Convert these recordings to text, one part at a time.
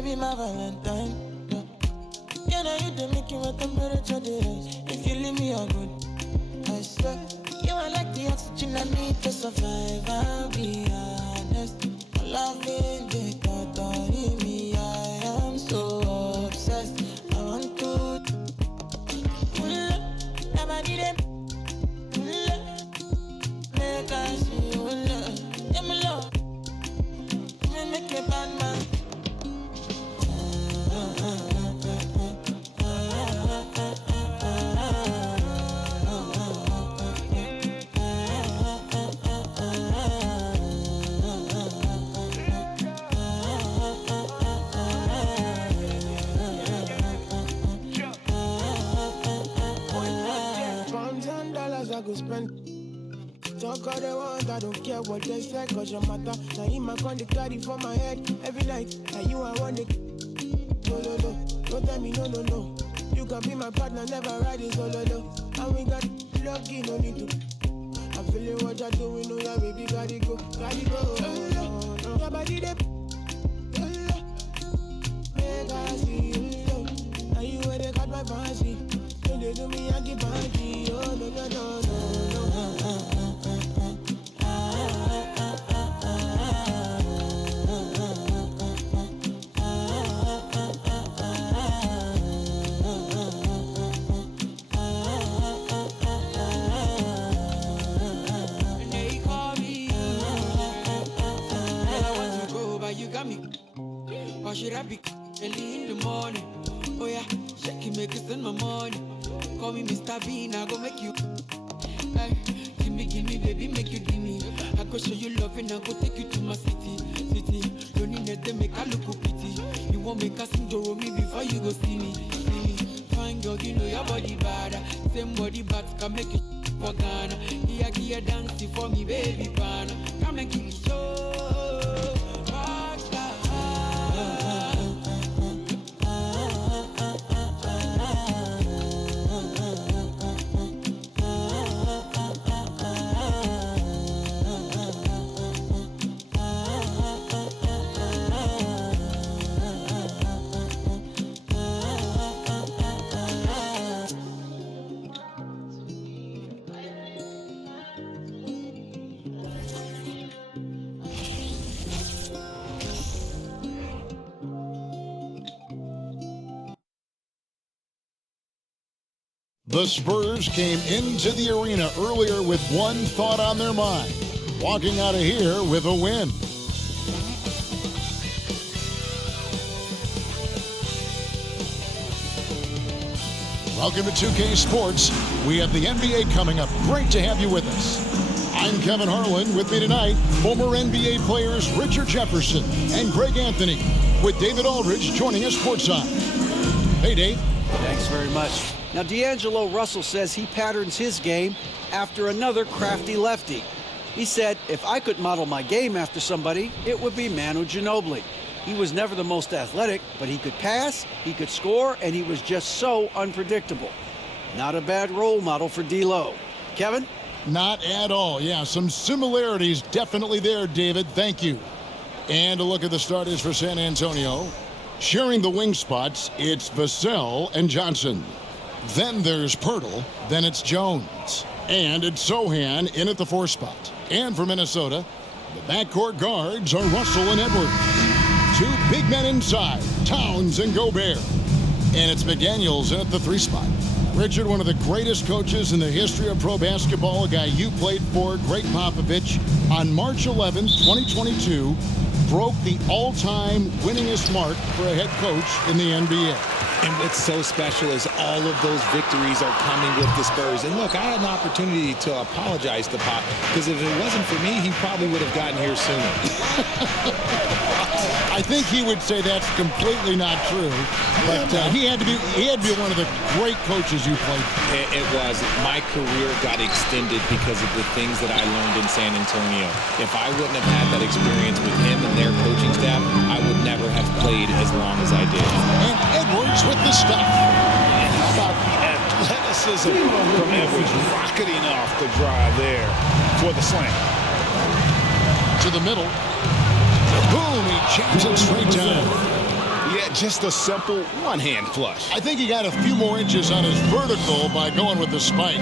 baby, my Valentine. Yeah, now you don't make my temperature rise. If you leave me, I'm good. I swear, you are like the oxygen I need to survive. I'll be honest. Loving the thought of me, I am so obsessed. I want to never need it. Make us feel love. Yeah, my love. Make a bad man. $1,000 I go spend. Talk all they want, I don't care what they say, cause your matter. Now in my con, they carry for my head every night. Now you I want it. No, no, no, don't tell me no, no, no. You can be my partner, never ride it solo, no. And we got lucky, no need to. I'm feeling what you're doing, oh yeah, baby, gotta go, gotta go. Your body, they make us see you. Now you where they got my fancy. When they do me, I give fancy. Oh, no, no, no, no, no. Or should I be early in the morning? Oh yeah, shake it, make it spend my money. Call me Mr. Bean, I go make you. Hey, give me, baby, make you give me. I go show you love and I go take you to my city. Don't need them, make I look pity. You won't make us sing to me before you go see me. Fine girl, you know your body bad. Same body bad can make you for Ghana. Here, dancing for me, baby, pana. Come and give me show. The Spurs came into the arena earlier with one thought on their mind, walking out of here with a win. Welcome to 2K Sports. We have the NBA coming up. Great to have you with us. I'm Kevin Harlan. With me tonight, former NBA players Richard Jefferson and Greg Anthony, with David Aldridge joining us courtside. Hey, Dave. Thanks very much. Now, D'Angelo Russell says he patterns his game after another crafty lefty. He said, if I could model my game after somebody, it would be Manu Ginobili. He was never the most athletic, but he could pass, he could score, and he was just so unpredictable. Not a bad role model for D'Lo. Kevin? Not at all. Yeah, some similarities definitely there, David. Thank you. And a look at the starters for San Antonio. Sharing the wing spots, it's Vassell and Johnson. Then there's Pirtle, then it's Jones. And it's Sohan in at the 4 spot. And for Minnesota, the backcourt guards are Russell and Edwards. 2 big men inside, Towns and Gobert. And it's McDaniels in at the 3 spot. Richard, one of the greatest coaches in the history of pro basketball, a guy you played for, Greg Popovich, on March 11th, 2022, broke the all-time winningest mark for a head coach in the NBA. And what's so special is all of those victories are coming with the Spurs. And look, I had an opportunity to apologize to Pop, because if it wasn't for me, he probably would have gotten here sooner. I think he would say that's completely not true, but he had to be one of the great coaches you played for. It was. My career got extended because of the things that I learned in San Antonio. If I wouldn't have had that experience with him and their coaching staff, I would never have played as long as I did. And Edwards with the stuff. And how about the athleticism from Edwards, rocketing off the drive there for the slam. To the middle. Boom, he jams it straight down. The just a simple one-hand flush. I think he got a few more inches on his vertical by going with the spike.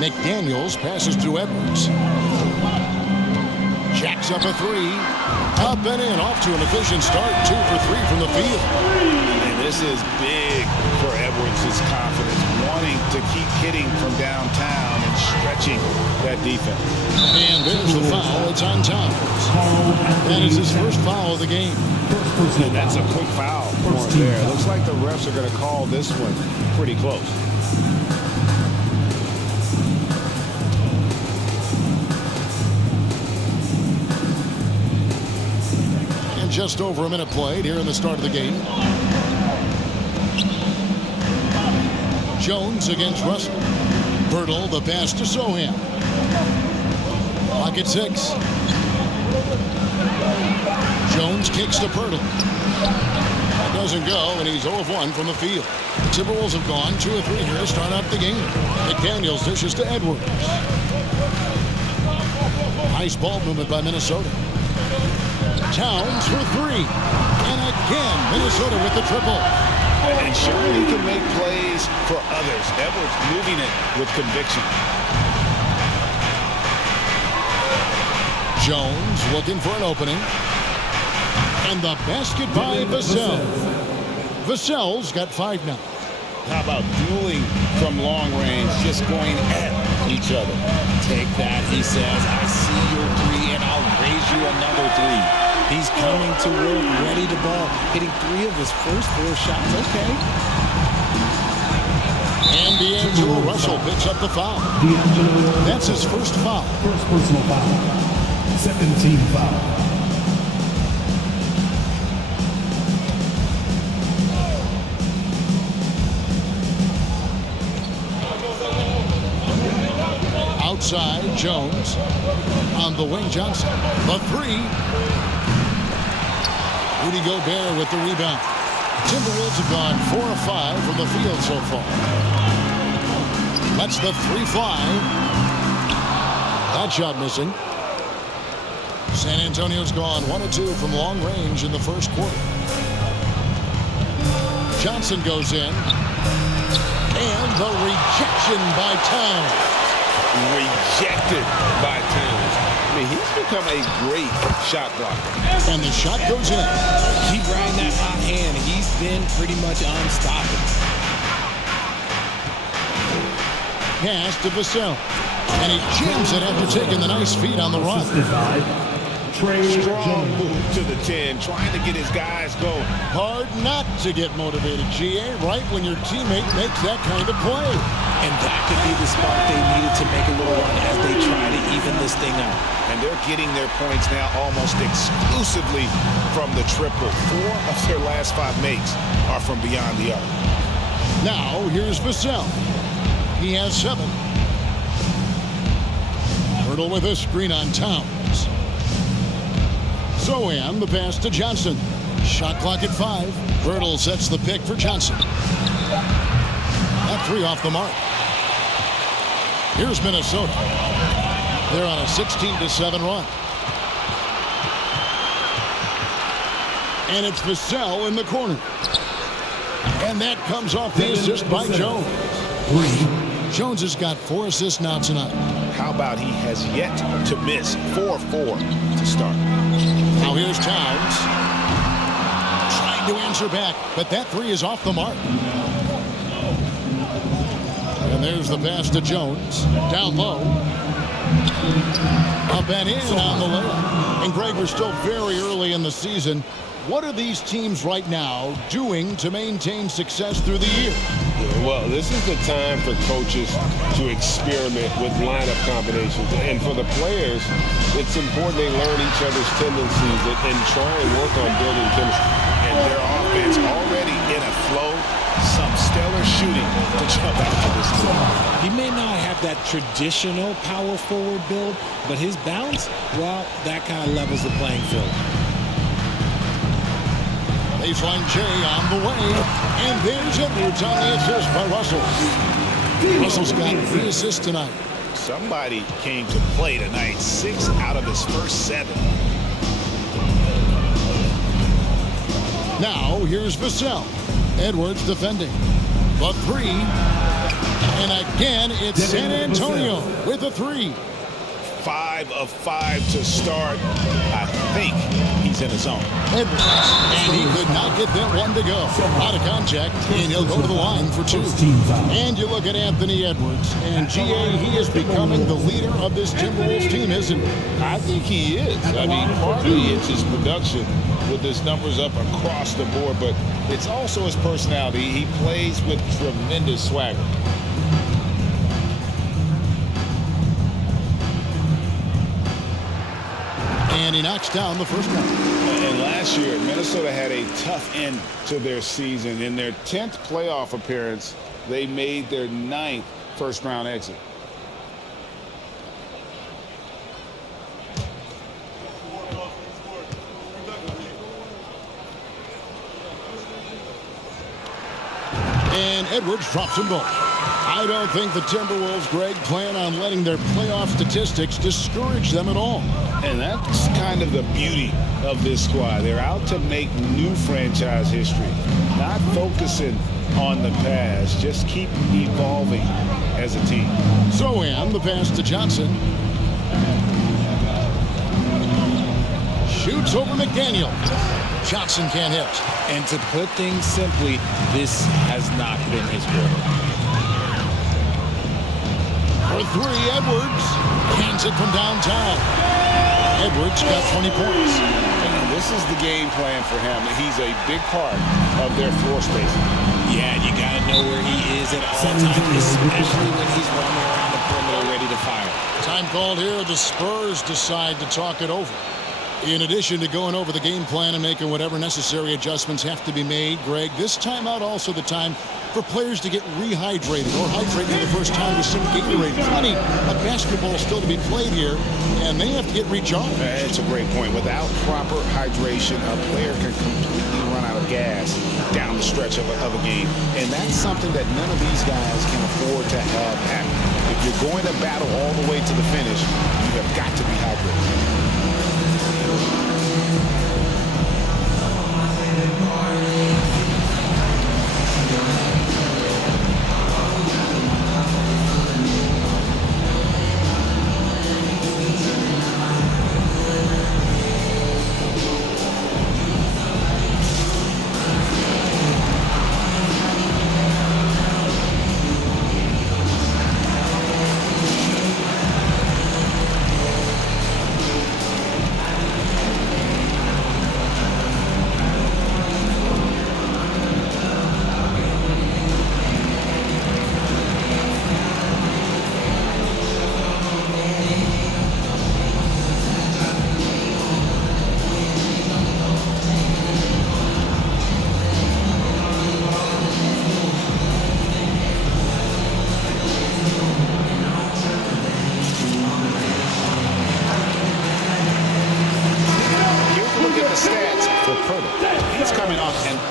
McDaniels passes to Edwards. Jacks up a three. Up and in, off to an efficient start. 2 for 3 from the field. And this is big for Edwards' confidence, wanting to keep hitting from downtown and stretching that defense. And there's the foul. It's on Towns. That is his first foul of the game. And that's a quick foul for him there. Looks like the refs are going to call this one pretty close. Just over a minute played here in the start of the game. Jones against Russell. Birtle, the pass to Sohan. Clock at 6. Jones kicks to Birtle. That doesn't go, and he's 0 of 1 from the field. The Timberwolves have gone 2 of 3 here to start out the game. McDaniels dishes to Edwards. Nice ball movement by Minnesota. Towns for 3. And again, Minnesota with the triple. And showing he can make plays for others. Edwards moving it with conviction. Jones looking for an opening. And the basket by Vassell. Vassell's got 5 now. How about dueling from long range, just going at each other? Take that, he says. I see your 3, and I'll raise you another 3. He's coming to work, ready to ball, hitting 3 of his first 4 shots. Okay. And D'Angelo Russell picks up the foul. That's his first foul. First personal foul. Second team foul. Outside, Jones. On the wing, Johnson. The 3. Rudy Gobert with the rebound. Timberwolves have gone 4 of 5 from the field so far. Lets the 3 fly. That shot missing. San Antonio's gone 1 of 2 from long range in the first quarter. Johnson goes in. And the rejection by Towns. Rejected by Towns. I mean, he's become a great shot blocker. And the shot goes in. Keep riding that hot hand. He's been pretty much unstoppable. Pass to Vassell. And he jams it after taking the nice feed on the run. Strong move to the 10, trying to get his guys going. Hard not to get motivated, GA, right when your teammate makes that kind of play. And that could be the spark they needed to make a little run as they try to even this thing out. And they're getting their points now almost exclusively from the triple. 4 of their last 5 makes are from beyond the arc. Now, here's Vassell. He has 7. Birtle with a screen on Towns. Sohan, the pass to Johnson. Shot clock at 5. Birtle sets the pick for Johnson. That 3 off the mark. Here's Minnesota. They're on a 16-7 run. And it's Vassell in the corner. And that comes off the assist by Jones. Jones has got 4 assists now tonight. How about he has yet to miss 4-4 to start. Now here's Towns. Trying to answer back, but that 3 is off the mark. And there's the pass to Jones. Down low. Up and in on the layup. And Greg, we're still very early in the season. What are these teams right now doing to maintain success through the year? Well, this is the time for coaches to experiment with lineup combinations. And for the players, it's important they learn each other's tendencies and try and work on building chemistry. And their offense already in a flow. Some stellar shooting to jump out to this team. He may not have that traditional power forward build, but his bounce, well, that kind of levels the playing field. Baseline J on the way. And there's Edwards on the assist by Russell. Russell's got 3 assists tonight. Somebody came to play tonight. 6 out of his first 7. Now, here's Vassell. Edwards defending. The three. And again, it's San Antonio with a three. 5 of 5 to start. I think he's in the zone. Edwards. And he could not get that one to go. Out of contact, and he'll go to the line for 2. And you look at Anthony Edwards, and GA, he is becoming the leader of this Timberwolves team, isn't he? I think he is. I mean, partly it's his production with his numbers up across the board, but it's also his personality. He plays with tremendous swagger. And he knocks down the first one. And last year, Minnesota had a tough end to their season. In their 10th playoff appearance, they made their 9th first-round exit. And Edwards drops them both. I don't think the Timberwolves, Greg, plan on letting their playoff statistics discourage them at all. And that's kind of the beauty of this squad. They're out to make new franchise history, not focusing on the past, just keep evolving as a team. So and the pass to Johnson. Shoots over McDaniel. Johnson can't hit. And to put things simply, this has not been his quarter. For three, Edwards cans it from downtown. Edwards got 20 points. And this is the game plan for him. He's a big part of their floor spacing. Yeah, you got to know where he is at all times, especially when he's roaming around the perimeter ready to fire. Time called here. The Spurs decide to talk it over. In addition to going over the game plan and making whatever necessary adjustments have to be made, Greg, this timeout also the time for players to get rehydrated or hydrate for the first time with some Gatorade. Plenty of basketball still to be played here, and they have to get recharged. That's a great point. Without proper hydration, a player can completely run out of gas down the stretch of a game, and that's something that none of these guys can afford to have happen. If you're going to battle all the way to the finish, you have got to be hydrated.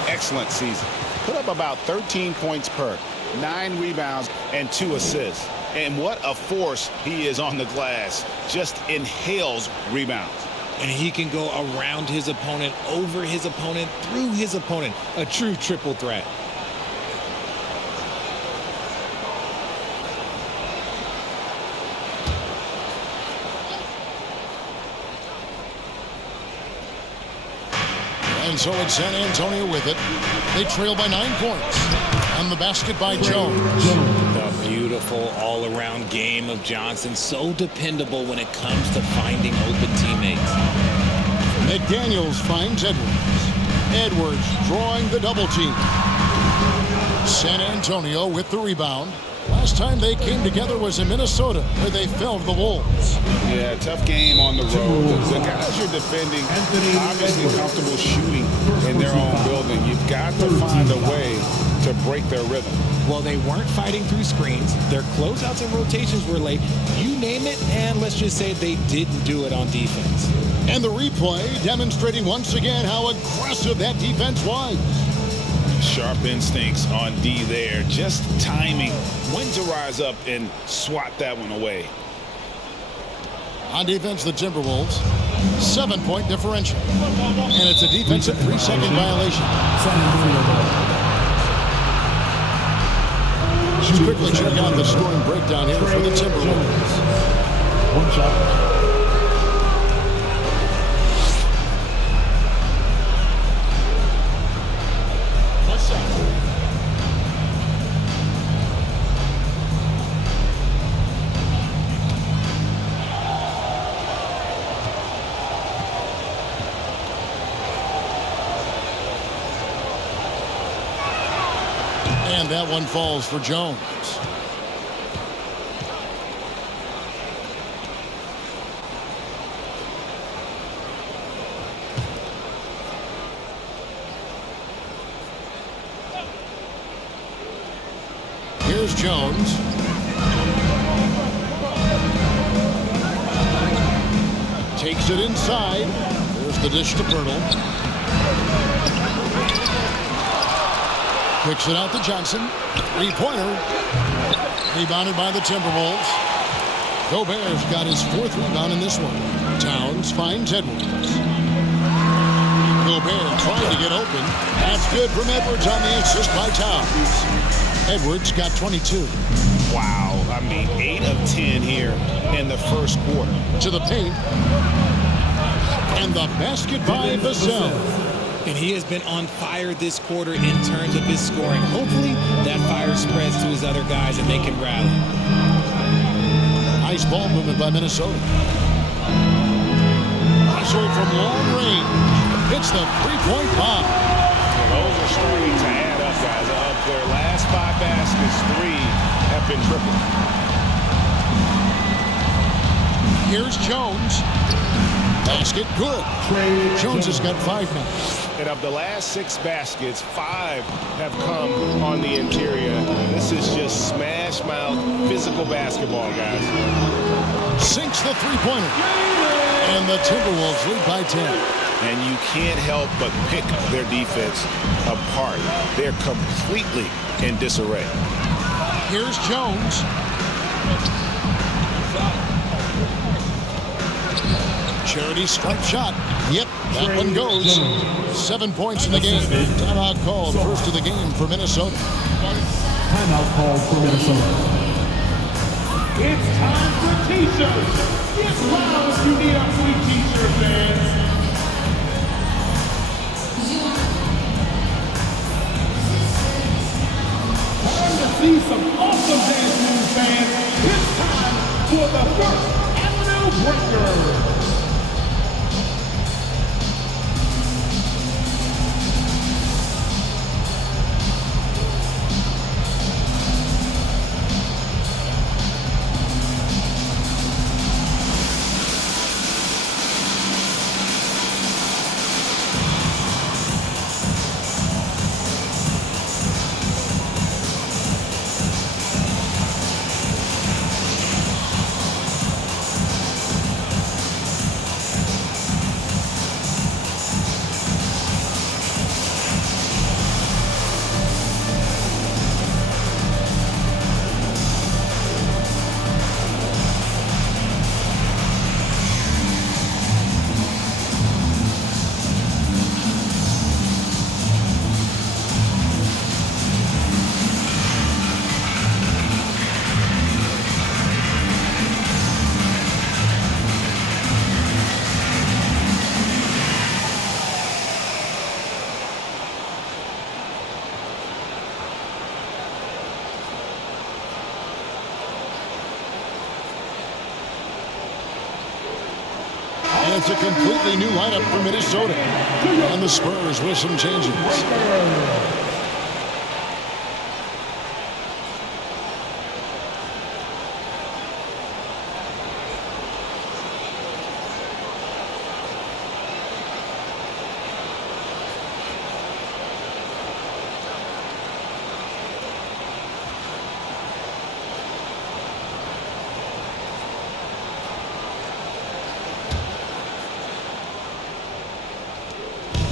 Excellent season. Put up about 13 points per, 9 rebounds, and 2 assists. And what a force he is on the glass. Just inhales rebounds. And he can go around his opponent, over his opponent, through his opponent. A true triple threat. And so it's San Antonio with it. They trail by 9 points. And the basket by Jones. The beautiful all-around game of Johnson. So dependable when it comes to finding open teammates. McDaniels finds Edwards. Edwards drawing the double team. San Antonio with the rebound. Last time they came together was in Minnesota, where they fell to the Wolves. Yeah, tough game on the road. The guys you're defending, obviously comfortable shooting in their own building. You've got to find a way to break their rhythm. Well, they weren't fighting through screens. Their closeouts and rotations were late. You name it, and let's just say they didn't do it on defense. And the replay demonstrating once again how aggressive that defense was. Sharp instincts on D there. Just timing when to rise up and swat that one away. On defense, the Timberwolves. 7-point differential. And it's a defensive 3-second violation. Let's quickly check out the scoring breakdown here for the Timberwolves. One shot. And that one falls for Jones. Here's Jones. Takes it inside. There's the dish to Pirtle. Kicks it out to Johnson. Three-pointer. Rebounded by the Timberwolves. Gobert's got his 4th rebound in this one. Towns finds Edwards. Gobert trying to get open. That's good from Edwards on the assist by Towns. Edwards got 22. Wow. I mean, 8 of 10 here in the first quarter. To the paint. And the basket by Vassell. And he has been on fire this quarter in terms of his scoring. Hopefully, that fire spreads to his other guys and they can rally. Nice ball movement by Minnesota. Vassell from long range. Hits the 3-point bomb. Those are starting to add up, guys. Of their last 5 baskets, 3 have been triple. Here's Jones. Basket good. Jones has got 5 now. And of the last 6 baskets, 5 have come on the interior. This is just smash mouth physical basketball, guys. Sinks the 3-pointer. And the Timberwolves lead by 10. And you can't help but pick their defense apart. They're completely in disarray. Here's Jones. Charity stripe shot. Yep, that one goes. 7 points in the game. Timeout called. First of the game for Minnesota. Timeout called for Minnesota. It's time for t-shirts. Get loud if you need a free t-shirt, fans. Time to see some awesome dance moves, fans. It's time for the first Avenue Breaker. And it's a completely new lineup for Minnesota. And the Spurs with some changes.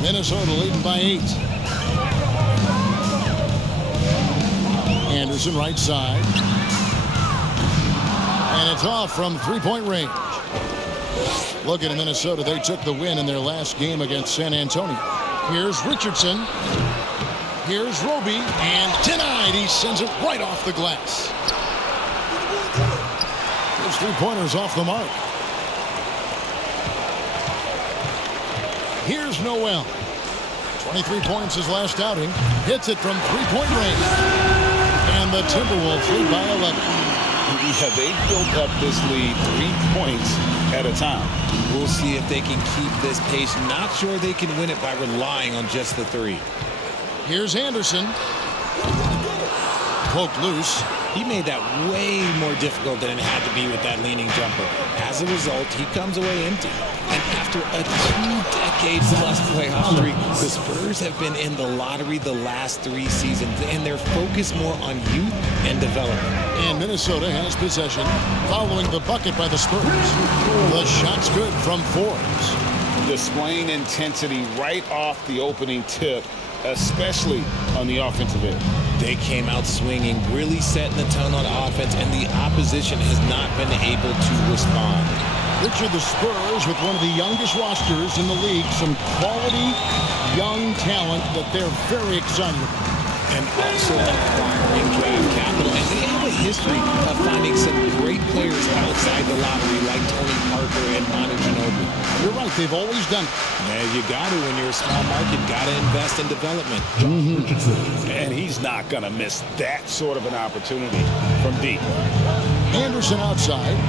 Minnesota leading by 8. Anderson right side. And it's off from 3-point range. Looking at Minnesota, they took the win in their last game against San Antonio. Here's Richardson. Here's Roby, and denied. He sends it right off the glass. His three-pointers off the mark. Here's Noel. 23 points his last outing. Hits it from three-point range. And the Timberwolves lead by 11. Yeah, they built up this lead 3 points at a time. We'll see if they can keep this pace. Not sure they can win it by relying on just the three. Here's Anderson. Poked loose. He made that way more difficult than it had to be with that leaning jumper. As a result, he comes away empty. And after a 2-decade-plus playoff streak, the Spurs have been in the lottery the last 3 seasons, and they're focused more on youth and development. And Minnesota has possession following the bucket by the Spurs. The shot's good from Forbes. Displaying intensity right off the opening tip, especially on the offensive end. They came out swinging, really setting the tone on offense, and the opposition has not been able to respond. Richard, the Spurs with one of the youngest rosters in the league, some quality young talent that they're very excited about. And also acquiring draft capital. And they have a history of finding some great players outside the lottery like Tony Parker and Manu Ginobili. You're right, they've always done it. Man, you got to when you're a small market, got to invest in development. And he's not going to miss that sort of an opportunity from deep. Anderson outside.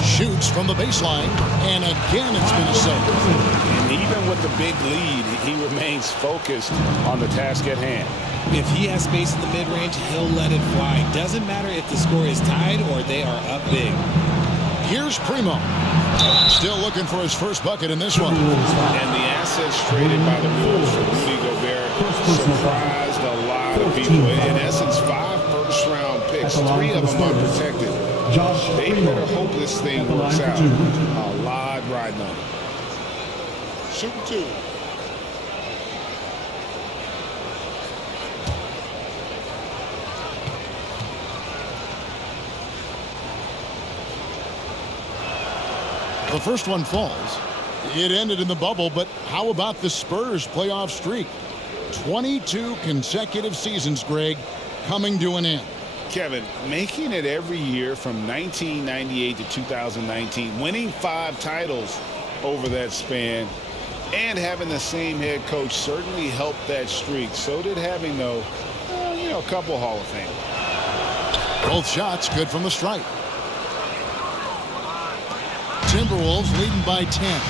Shoots from the baseline, and again it's Minnesota. And even with the big lead, he remains focused on the task at hand. If he has space in the mid-range, he'll let it fly. Doesn't matter if the score is tied or they are up big. Here's Primo. Still looking for his first bucket in this one. And the assets traded by the Wolves for Rudy Gobert surprised a lot of people. In essence, 5 first-round picks, 3 of them unprotected. They better hope this thing works out. A lot riding on it. Shooting 2. The first one falls. It ended in the bubble, but how about the Spurs playoff streak? 22 consecutive seasons, Greg, coming to an end. Kevin, making it every year from 1998 to 2019, winning 5 titles over that span, and having the same head coach certainly helped that streak. So did having, though, a couple Hall of Fame. Both shots good from the stripe. Timberwolves leading by 10.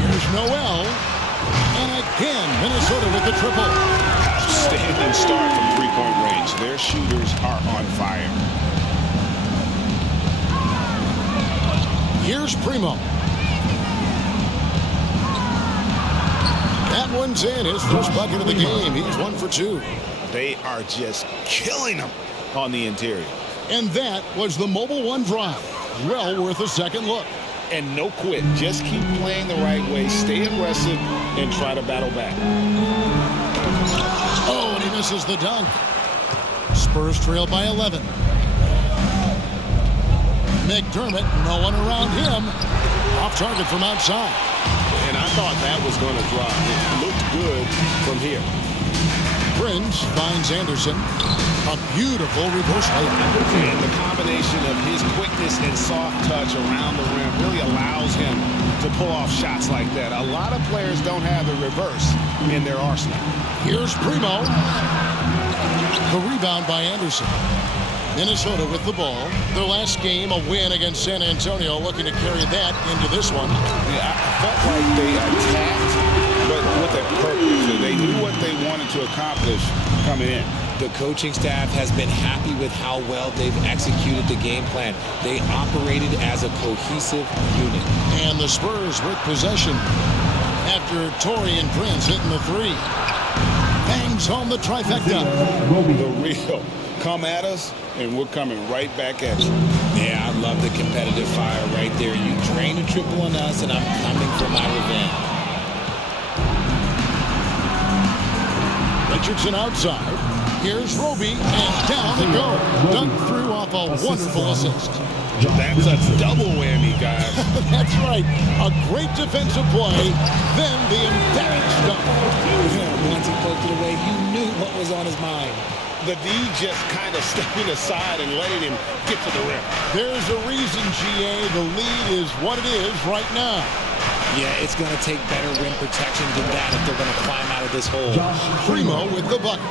Here's Noel. And again, Minnesota with the triple. Outstanding start from three-point range. Their shooters are on fire. Here's Primo. That one's in. His first bucket of the game. He's 1 for 2. They are just killing them on the interior. And that was the Mobile One drive. Well worth a second look. And no quit. Just keep playing the right way. Stay aggressive and try to battle back. Oh, and he misses the dunk. Spurs trail by 11. McDermott, no one around him. Off target from outside. And I thought that was going to drop. It looked good from here. Prince finds Anderson. A beautiful reverse layup. And the combination of his quickness and soft touch around the rim really allows him to pull off shots like that. A lot of players don't have the reverse in their arsenal. Here's Primo. The rebound by Anderson. Minnesota with the ball. Their last game, a win against San Antonio, looking to carry that into this one. Yeah, I felt like they attacked, but with a purpose. They knew what they wanted to accomplish coming in. The coaching staff has been happy with how well they've executed the game plan. They operated as a cohesive unit. And the Spurs with possession after Taurean Prince hitting the 3. Bangs home the trifecta. The real. Come at us, and we're coming right back at you. Yeah, I love the competitive fire right there. You drain a triple on us, and I'm coming for my revenge. Richardson outside. Here's Roby, and down it goes. Dunk through off a wonderful assist. That's a double whammy, guys. That's right. A great defensive play, then the emphatic dunk. Once he poked it away, you knew what was on his mind. The D just kind of stepping aside and letting him get to the rim. There's a reason, GA, the lead is what it is right now. Yeah, it's going to take better rim protection than that if they're going to climb out of this hole. Primo with the bucket.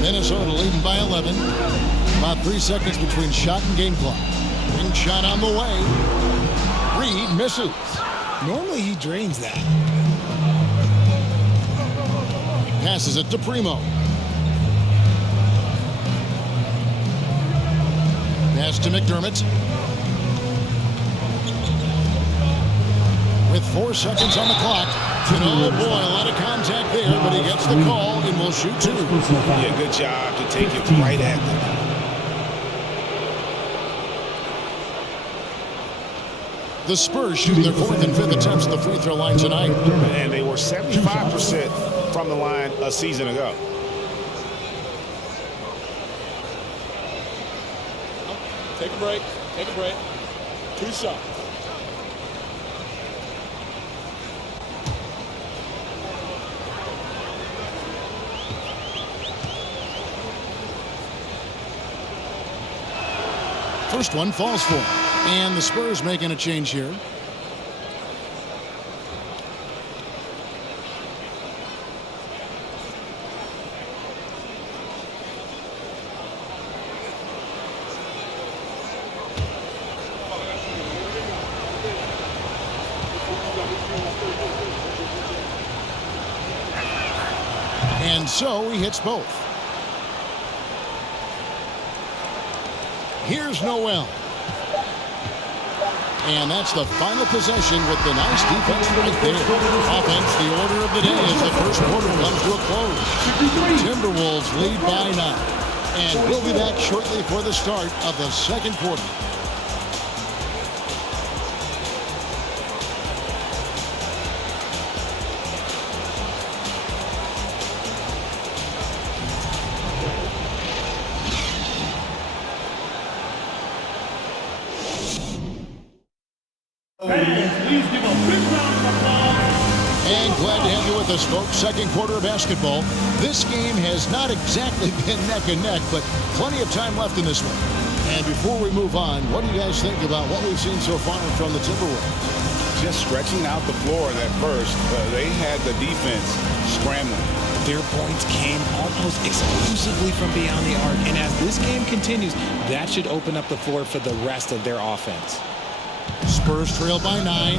Minnesota leading by 11. About 3 seconds between shot and game clock. Ring shot on the way. Reed misses. Normally he drains that. Passes it to Primo. Pass to McDermott. With 4 seconds on the clock. And oh boy, a lot of contact there, but he gets the call and will shoot 2. Yeah, good job to take it right at them. The Spurs shoot their 4th and 5th attempts at the free throw line tonight. And they were 75% from the line a season ago. Take a break. Take a break. 2 shots. First one falls for him. And the Spurs making a change here. And so he hits both. Here's Noel. And that's the final possession with the nice defense right there. Offense, the order of the day as the first quarter comes to a close. Timberwolves lead by 9. And we'll be back shortly for the start of the second quarter. Please give a big round of applause. And glad to have you with us, folks. Second quarter of basketball. This game has not exactly been neck and neck, but plenty of time left in this one. And before we move on, what do you guys think about what we've seen so far from the Timberwolves? Just stretching out the floor at first. They had the defense scrambling. Their points came almost exclusively from beyond the arc. And as this game continues, that should open up the floor for the rest of their offense. Spurs trail by 9.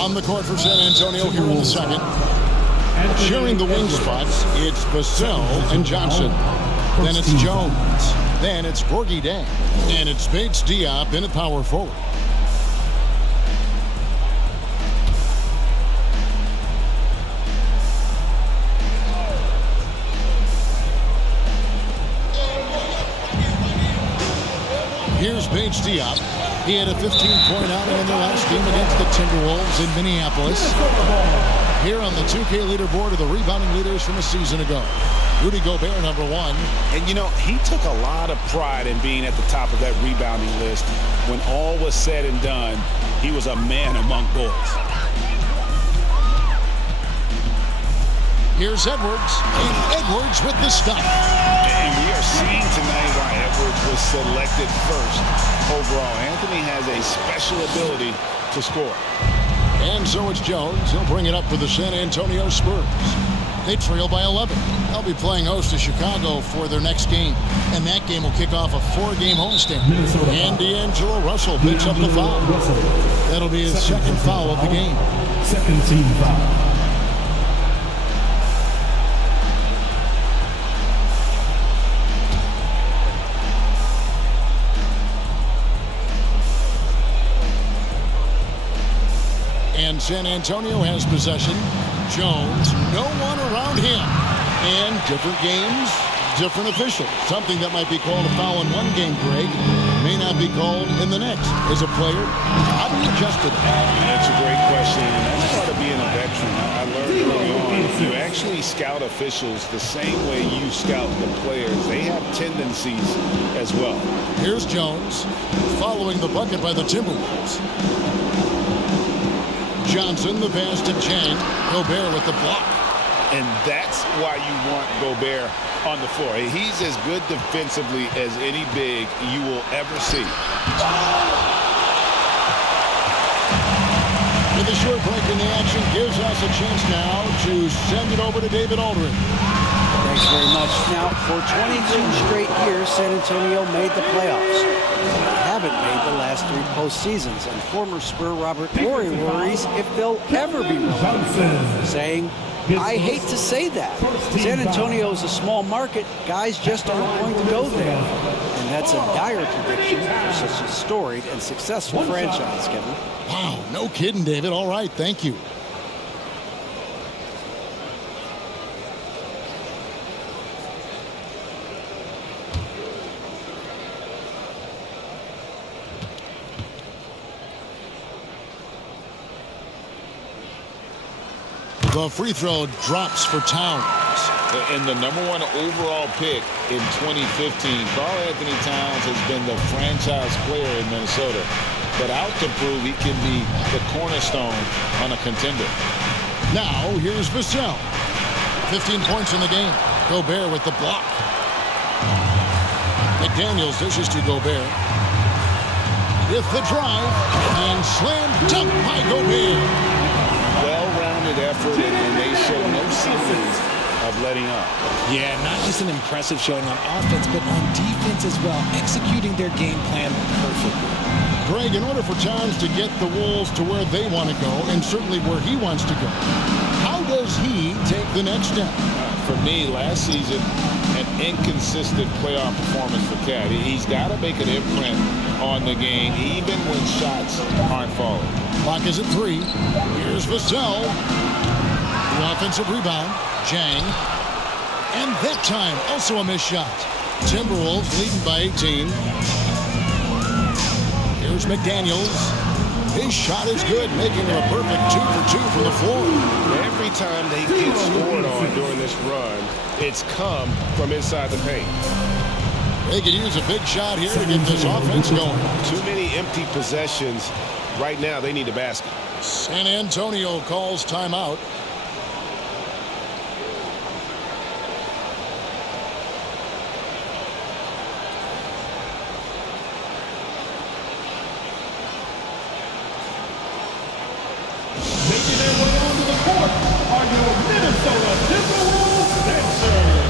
On the court for San Antonio here in the second. Sharing the wing spots, it's Vassell and Johnson. Then it's Jones. Then it's Gorgie Day. And it's Bates Diop in at power forward. Here's Bates Diop. He had a 15-point outing in their last game against the Timberwolves in Minneapolis. Here on the 2K leaderboard are the rebounding leaders from a season ago. Rudy Gobert, number 1. And, you know, he took a lot of pride in being at the top of that rebounding list. When all was said and done, he was a man among boys. Here's Edwards, and Edwards with the stop. And we are seeing tonight why Edwards was selected first overall. Anthony has a special ability to score. And so it's Jones. He'll bring it up for the San Antonio Spurs. They trail by 11. They'll be playing host to Chicago for their next game. And that game will kick off a 4-game homestand. And D'Angelo Russell picks up the foul. That'll be his second foul of the game. Second team foul. And San Antonio has possession. Jones, no one around him. And different games, different official. Something that might be called a foul in one game, Greg, may not be called in the next. As a player, how do you adjust to that? That's a great question, and that's part of being a veteran. I learned early on, you actually scout officials the same way you scout the players. They have tendencies as well. Here's Jones following the bucket by the Timberwolves. Johnson, the pass to Chang. Gobert with the block. And that's why you want Gobert on the floor. He's as good defensively as any big you will ever see. With a short break in the action, gives us a chance now to send it over to David Aldridge. Thanks very much. Now, for 22 straight years, San Antonio made the playoffs. They haven't made the last 3 postseasons, and former Spur Robert Horry worries if they'll ever be relevant, saying, I hate to say that. San Antonio is a small market. Guys just aren't going to go there. And that's a dire prediction for such a storied and successful franchise, Kevin. Wow, no kidding, David. All right, thank you. The free throw drops for Towns. And the #1 overall pick in 2015, Karl Anthony Towns has been the franchise player in Minnesota, but out to prove he can be the cornerstone on a contender. Now, here's Vassell. 15 points in the game. Gobert with the block. McDaniels dishes to Gobert. With the drive, and slam dunk by Gobert. Well-rounded effort, and they show no signs of letting up. Yeah, not just an impressive showing on offense, but on defense as well, executing their game plan perfectly. Greg, in order for Towns to get the Wolves to where they want to go, and certainly where he wants to go, how does he take the next step? For me, last season, an inconsistent playoff performance for Cat. He's got to make an imprint on the game, even when shots aren't falling. Clock is at 3. Here's Vassell. The offensive rebound. Chang. And that time, also a missed shot. Timberwolves leading by 18. Here's McDaniels. His shot is good, making him a perfect 2 for 2 from the floor. Every time they get scored on during this run, it's come from inside the paint. They could use a big shot here to get this offense going. Too many empty possessions. Right now, they need a basket. San Antonio calls timeout. Making their way onto the court are your Minnesota Timberwolves dancers.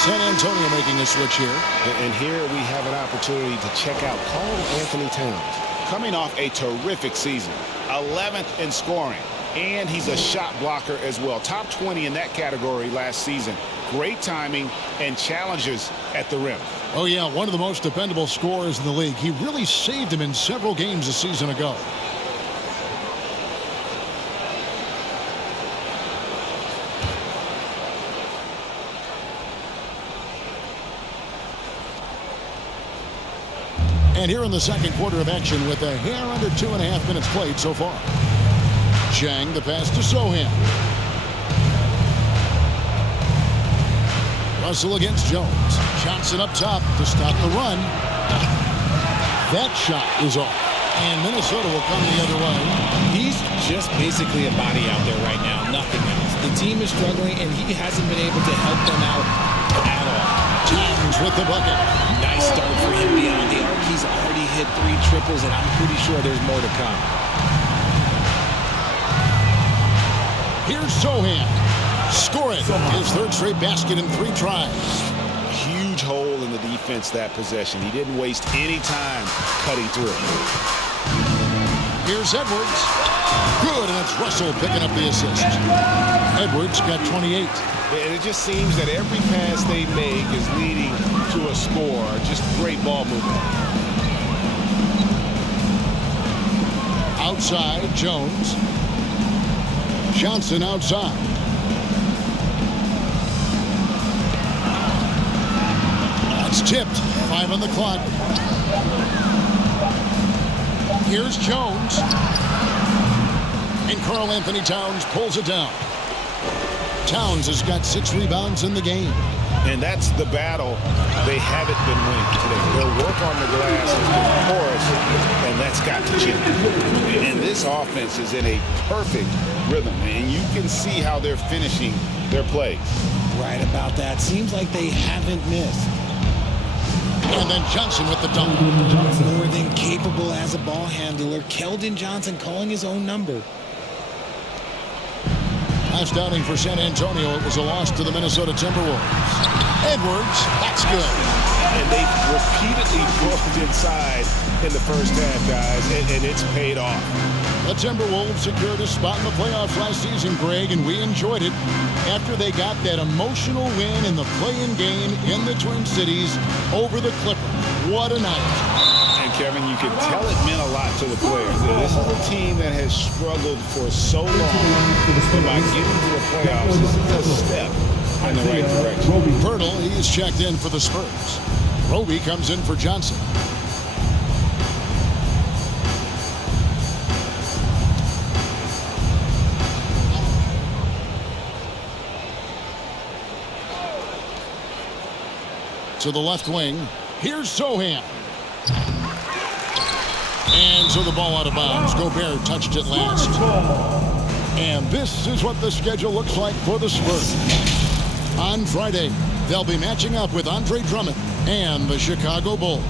San Antonio making a switch here. And here we have an opportunity to check out Karl Anthony Towns. Coming off a terrific season, 11th in scoring, and he's a shot blocker as well. Top 20 in that category last season. Great timing and challenges at the rim. Oh, yeah, one of the most dependable scorers in the league. He really saved him in several games a season ago. And here in the second quarter of action with a hair under 2.5 minutes played so far. Chang, the pass to Sohan. Vassell against Jones. Johnson up top to stop the run. That shot is off. And Minnesota will come the other way. He's just basically a body out there right now, nothing else. The team is struggling, and he hasn't been able to help them out at all. Towns with the bucket. Nice start for him beyond the arc. He's already hit 3 triples, and I'm pretty sure there's more to come. Here's Sohan. Score it. His third straight basket in 3 tries. Huge hole in the defense that possession. He didn't waste any time cutting through. Here's Edwards. Good, and it's Russell picking up the assist. Edwards got 28. And it just seems that every pass they make is leading to a score. Just great ball movement. Outside, Jones. Johnson outside. That's tipped. 5 on the clock. Here's Jones. And Karl Anthony Towns pulls it down. Towns has got 6 rebounds in the game. And that's the battle they haven't been winning today. Their work on the glass has been porous, and that's got to change. And this offense is in a perfect rhythm, and you can see how they're finishing their plays. Right about that. Seems like they haven't missed. And then Johnson with the dunk. More than capable as a ball handler. Keldon Johnson calling his own number. Last outing for San Antonio, it was a loss to the Minnesota Timberwolves. Edwards, that's good. And they repeatedly broke inside in the first half, guys, and it's paid off. The Timberwolves secured a spot in the playoffs last season, Greg, and we enjoyed it after they got that emotional win in the play-in game in the Twin Cities over the Clippers. What a night. And Kevin, you can tell it meant a lot to the players. This is a team that has struggled for so long, but by getting to the playoffs, this is a step in the right direction. Pirtle, he's checked in for the Spurs. Roby comes in for Johnson. To the left wing. Here's Sohan. And so the ball out of bounds. Gobert touched it last. And this is what the schedule looks like for the Spurs. On Friday, they'll be matching up with Andre Drummond and the Chicago Bulls.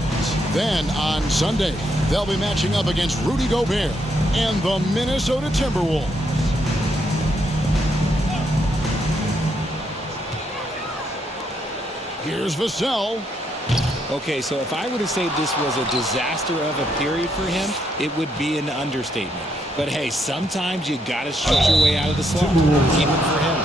Then on Sunday, they'll be matching up against Rudy Gobert and the Minnesota Timberwolves. Here's Vassell. Okay, so if I were to say this was a disaster of a period for him, it would be an understatement. But hey, sometimes you got to shoot your way out of the slump, even for him.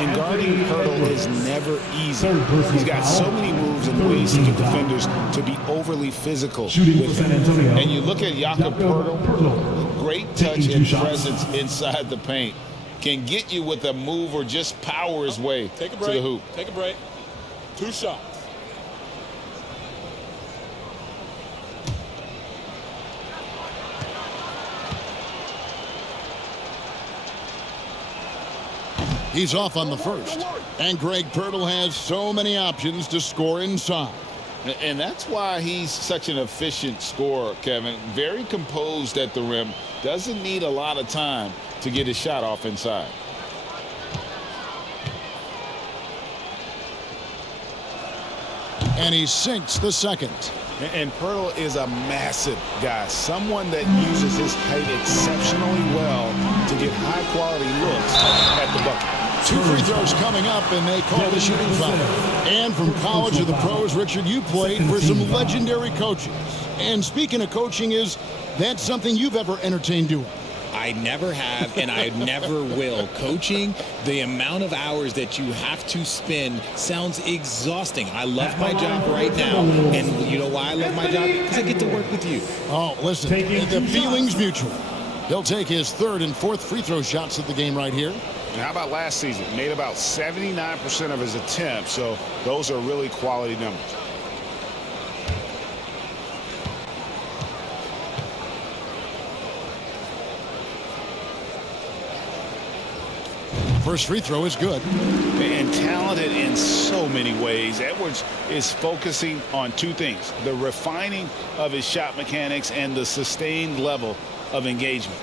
And guarding Pirtle is never easy. He's got so many moves and ways to get defenders to be overly physical with him. And you look at Jakob Pirtle, great touch and presence inside the paint. Can get you with a move or just power his way to the hoop. Take a break. 2 shots. He's off on the first. And Greg Pirtle has so many options to score inside. And that's why he's such an efficient scorer, Kevin. Very composed at the rim. Doesn't need a lot of time to get his shot off inside. And he sinks the second. And Pirtle is a massive guy, someone that uses his height exceptionally well to get high-quality looks at the bucket. 2 free throws coming up, and they call the shooting foul. And from college to the pros, Richard, you played for some legendary coaches. And speaking of coaching, is that something you've ever entertained doing? I never have, and I never will. Coaching, the amount of hours that you have to spend sounds exhausting. I love my job right now, and you know why I love my job? Because I get to work with you. Oh, listen, the feeling's mutual. He'll take his 3rd and 4th free throw shots of the game right here. And how about last season? Made about 79% of his attempts, so those are really quality numbers. First free throw is good. And talented in so many ways. Edwards is focusing on two things: the refining of his shot mechanics and the sustained level of engagement.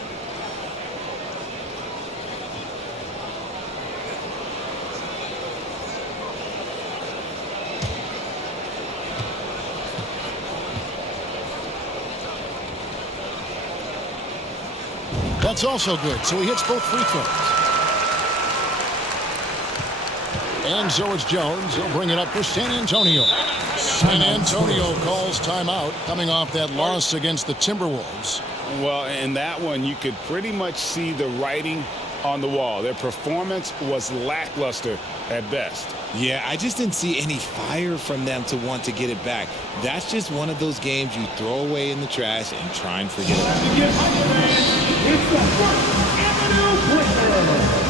That's also good, so he hits both free throws. And so it's Jones. He'll bring it up for San Antonio. San Antonio calls timeout coming off that loss against the Timberwolves. Well, in that one, you could pretty much see the writing on the wall. Their performance was lackluster at best. Yeah, I just didn't see any fire from them to want to get it back. That's just one of those games you throw away in the trash and try and forget about it. It's the First Avenue Breaker.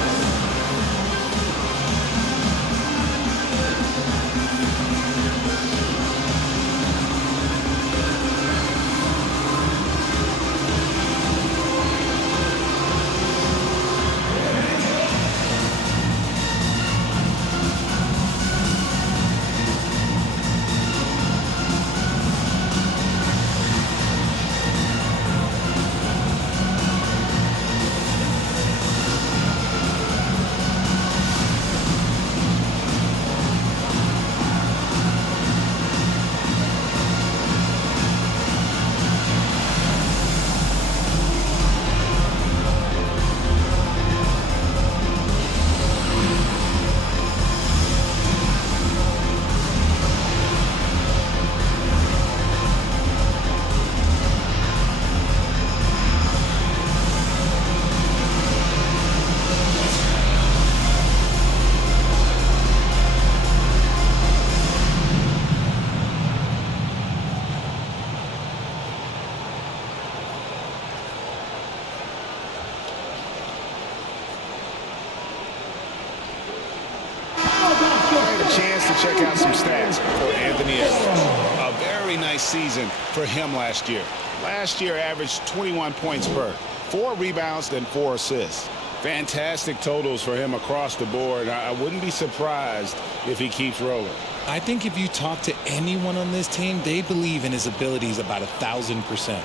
Check out some stats for Anthony Edwards. A very nice season for him last year. Last year averaged 21 points per, 4 rebounds, and 4 assists. Fantastic totals for him across the board. I wouldn't be surprised if he keeps rolling. I think if you talk to anyone on this team, they believe in his abilities about 1,000%.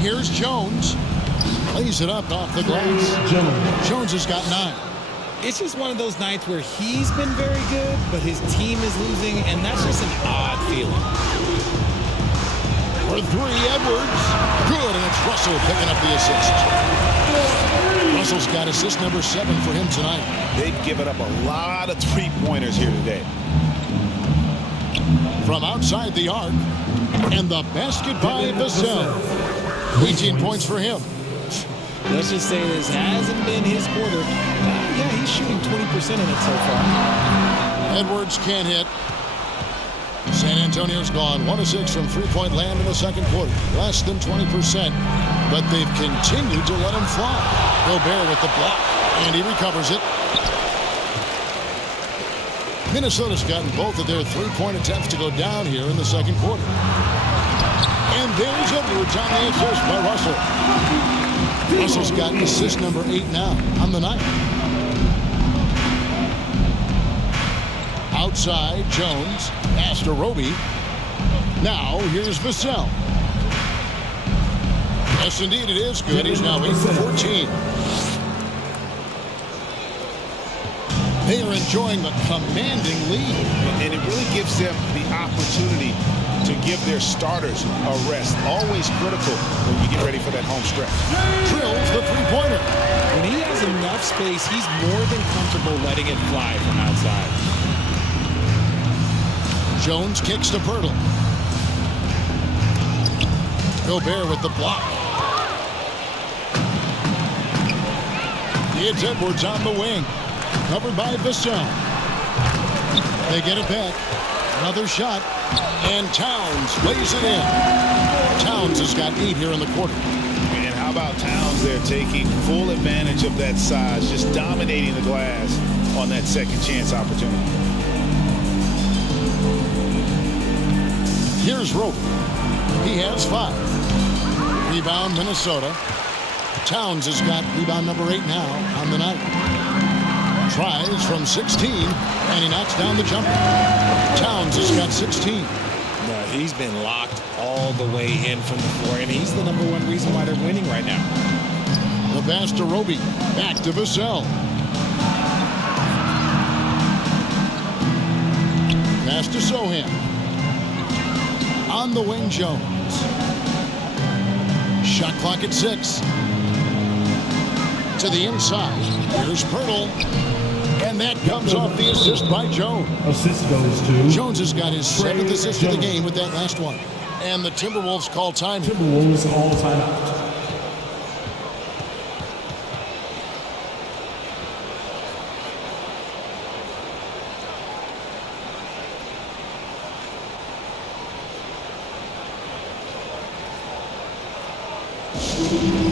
Here's Jones. Lays it up off the glass. Jones has got 9. It's just one of those nights where he's been very good, but his team is losing, and that's just an odd feeling. For 3, Edwards. Good, and it's Russell picking up the assist. Russell's got assist number 7 for him tonight. They've given up a lot of three-pointers here today. From outside the arc, and the basket by Vassell. 18 points for him. Let's just say this hasn't been his quarter. Yeah, he's shooting 20% in it so far. Edwards can't hit. San Antonio's gone 1 of 6 from three-point land in the second quarter. Less than 20%, but they've continued to let him fly. Gobert with the block, and he recovers it. Minnesota's gotten both of their three-point attempts to go down here in the second quarter. And there's Edwards on the assist by Russell. Russell's got assist number 8 now on the night. Outside, Jones. Pass to Roby. Now, here's Vassell. Yes, indeed, it is good. He's now 8 for 14. They are enjoying the commanding lead. And it really gives them the opportunity to give their starters a rest. Always critical when you get ready for that home stretch. Drills the three-pointer. When he has enough space, he's more than comfortable letting it fly from outside. Jones kicks to Pirtle. Gobert with the block. It's Edwards on the wing. Covered by Vassell. They get it back. Another shot. And Towns lays it in. Towns has got 8 here in the quarter. And how about Towns there taking full advantage of that size, just dominating the glass on that second chance opportunity. Here's Roby. He has 5. Rebound, Minnesota. Towns has got rebound number 8 now on the night. Tries from 16, and he knocks down the jumper. Towns has got 16. No, he's been locked all the way in from the floor, and he's the #1 reason why they're winning right now. The pass to Roby. Back to Vassell. Pass to Sohan. On the wing, Jones. Shot clock at 6. To the inside. Here's Pirtle. And that comes off the assist by Jones. Assist goes to Jones has got his 7th assist of the game with that last one. And the Timberwolves call time. Timberwolves all timeout.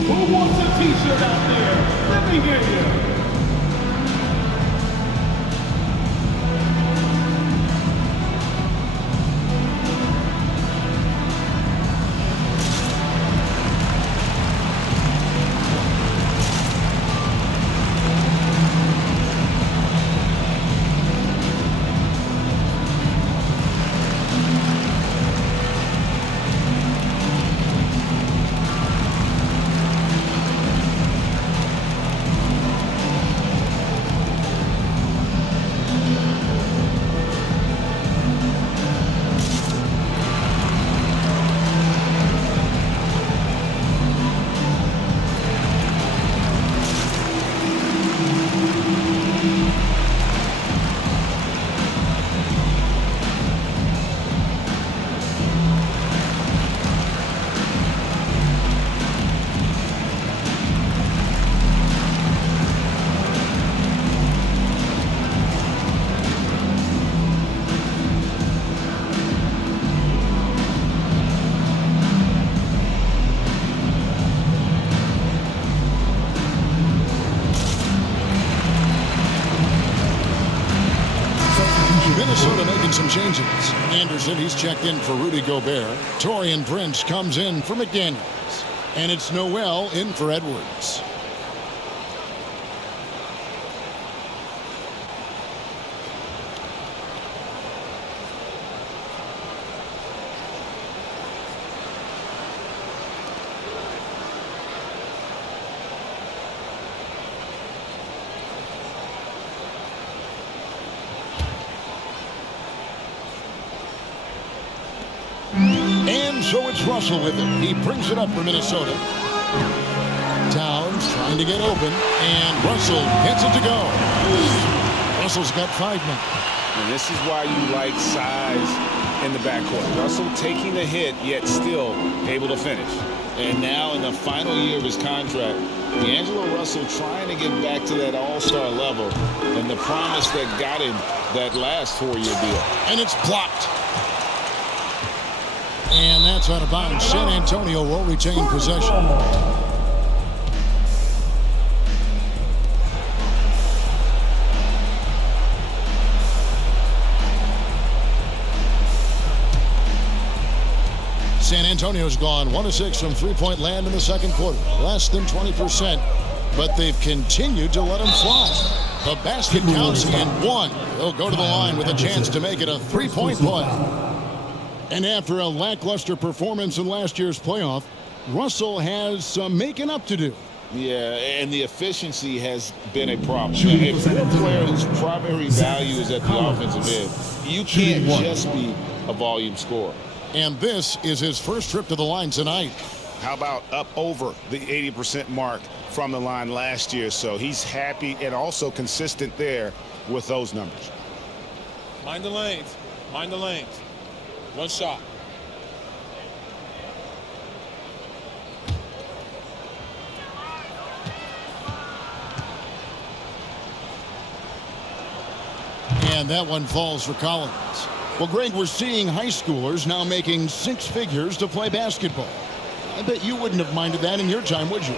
Who wants a t-shirt out there? Let me hear you. Minnesota making some changes. Anderson, he's checked in for Rudy Gobert. Taurean Prince comes in for McDaniels. And it's Noel in for Edwards. And so it's Russell with it. He brings it up for Minnesota. Towns trying to get open, and Russell gets it to go. Russell's got 5 now. And this is why you like size in the backcourt. Russell taking the hit, yet still able to finish. And now in the final year of his contract, D'Angelo Russell trying to get back to that all-star level and the promise that got him that last 4-year deal. And it's blocked. And that's out of bounds. San Antonio will retain possession. San Antonio's gone 1 of 6 from three-point land in the second quarter. Less than 20%, but they've continued to let them fly. The basket counts and 1. They'll go to the line with a chance to make it a three-point play. And after a lackluster performance in last year's playoff, Russell has some making up to do. Yeah, and the efficiency has been a problem. If you're a player whose primary value is at the offensive end, you can't just be a volume scorer. And this is his first trip to the line tonight. How about up over the 80% mark from the line last year? So he's happy and also consistent there with those numbers. Mind the lanes. Mind the lanes. One shot. And that one falls for Collins. Well, Greg, we're seeing high schoolers now making 6 figures to play basketball. I bet you wouldn't have minded that in your time, would you?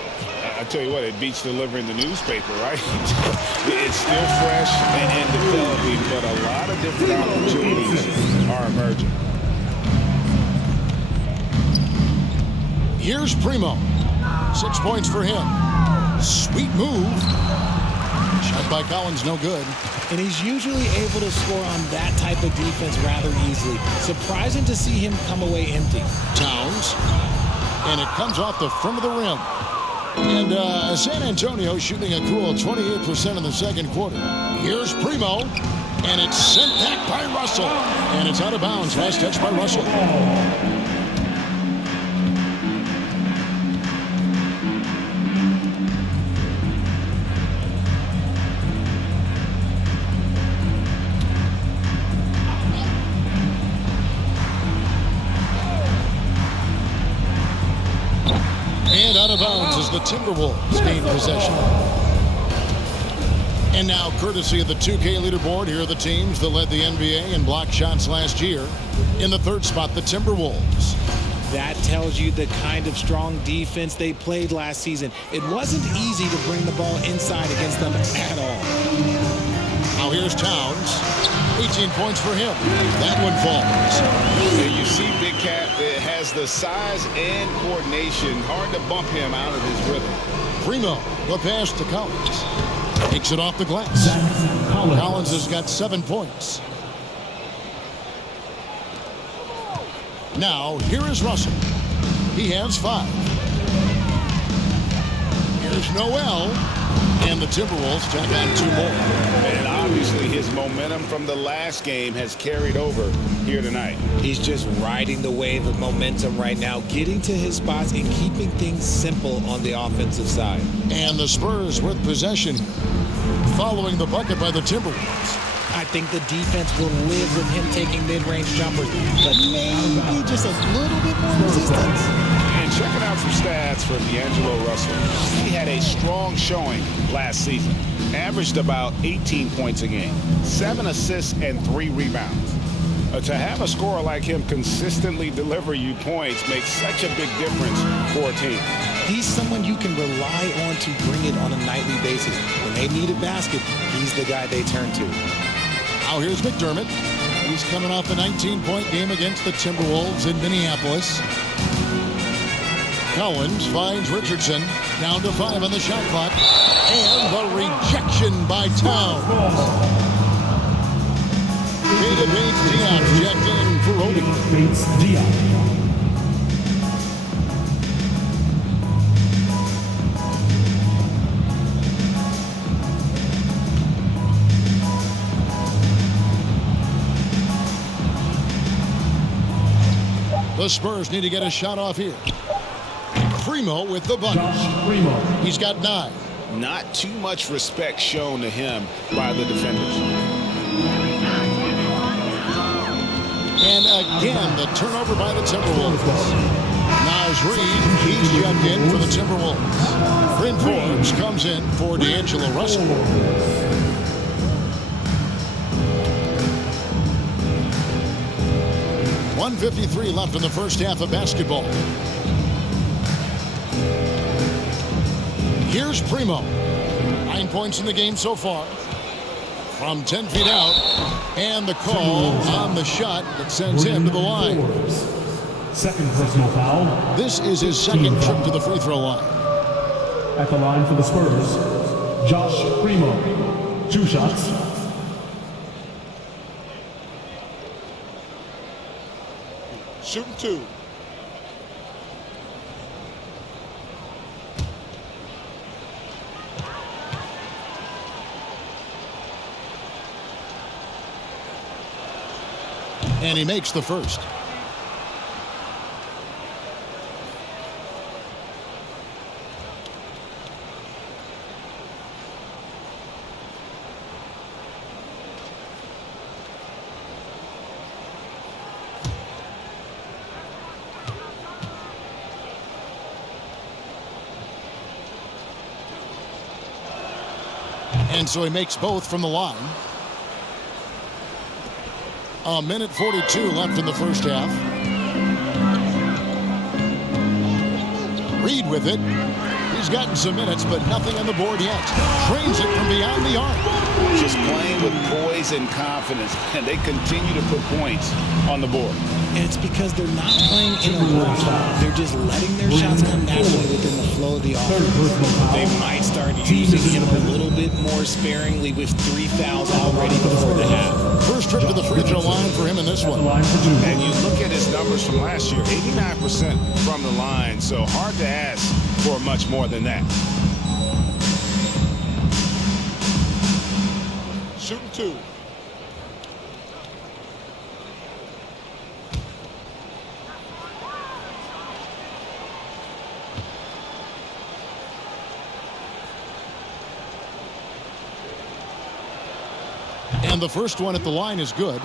I tell you what, it beats delivering the newspaper, right? It's still fresh and developing, but a lot of different opportunities are emerging. Here's Primo. 6 points for him. Sweet move. Shot by Collins, no good. And he's usually able to score on that type of defense rather easily. Surprising to see him come away empty. Towns. And it comes off the front of the rim. And San Antonio shooting a cool 28% in the second quarter. Here's Primo. And it's sent back by Russell. And it's out of bounds. Last touch by Russell. And out of bounds as the Timberwolves gain possession. And now, courtesy of the 2K leaderboard, here are the teams that led the NBA in block shots last year. In the third spot, the Timberwolves. That tells you the kind of strong defense they played last season. It wasn't easy to bring the ball inside against them at all. Now here's Towns. 18 points for him. That one falls. And you see Big Cat that has the size and coordination. Hard to bump him out of his rhythm. Primo, the pass to Collins. Takes it off the glass. Collins has got 7 points. Now, here is Russell. He has 5. Here's Noel. And the Timberwolves tack on 2 more. And obviously his momentum from the last game has carried over here tonight. He's just riding the wave of momentum right now, getting to his spots and keeping things simple on the offensive side. And the Spurs with possession following the bucket by the Timberwolves. I think the defense will live with him taking mid-range jumpers, but maybe just a little bit more resistance. And checking out some stats for D'Angelo Russell. He had a strong showing last season. Averaged about 18 points a game, 7 assists and 3 rebounds. To have a scorer like him consistently deliver you points makes such a big difference for a team. He's someone you can rely on to bring it on a nightly basis. When they need a basket, he's the guy they turn to. Now here's McDermott. He's coming off a 19-point game against the Timberwolves in Minneapolis. Collins finds Richardson. Down to 5 on the shot clock. And the rejection by Towns. David Bates-Diop checked in for Obi. Bates-Diop. The Spurs need to get a shot off here. Primo with the bucket. Primo. He's got 9. Not too much respect shown to him by the defenders. And again, the turnover by the Timberwolves. Naz Reid, he's jumped in for the Timberwolves. Bryn Forbes comes in for D'Angelo Russell. 1:53 left in the first half of basketball. Here's Primo. 9 points in the game so far. From 10 feet out. And the call on the shot that sends him to the line. Second personal foul. This is his second trip to the free throw line. At the line for the Spurs, Josh Primo. 2 shots. Shooting 2. And he makes the first. And so he makes both from the line. A minute 42 left in the first half. Reid with it. He's He's gotten some minutes, but nothing on the board yet. Trains it from beyond the arc. Just playing with poise and confidence, and they continue to put points on the board. And it's because they're not playing in a rush. They're just letting their shots come naturally within the flow of the offense. They might start using him a little bit more sparingly with 3 fouls already before the half. First trip to the free throw line for him in this one. And you look at his numbers from last year, 89% from the line, so hard to ask for much more than that. Shooting 2. And the first one at the line is good.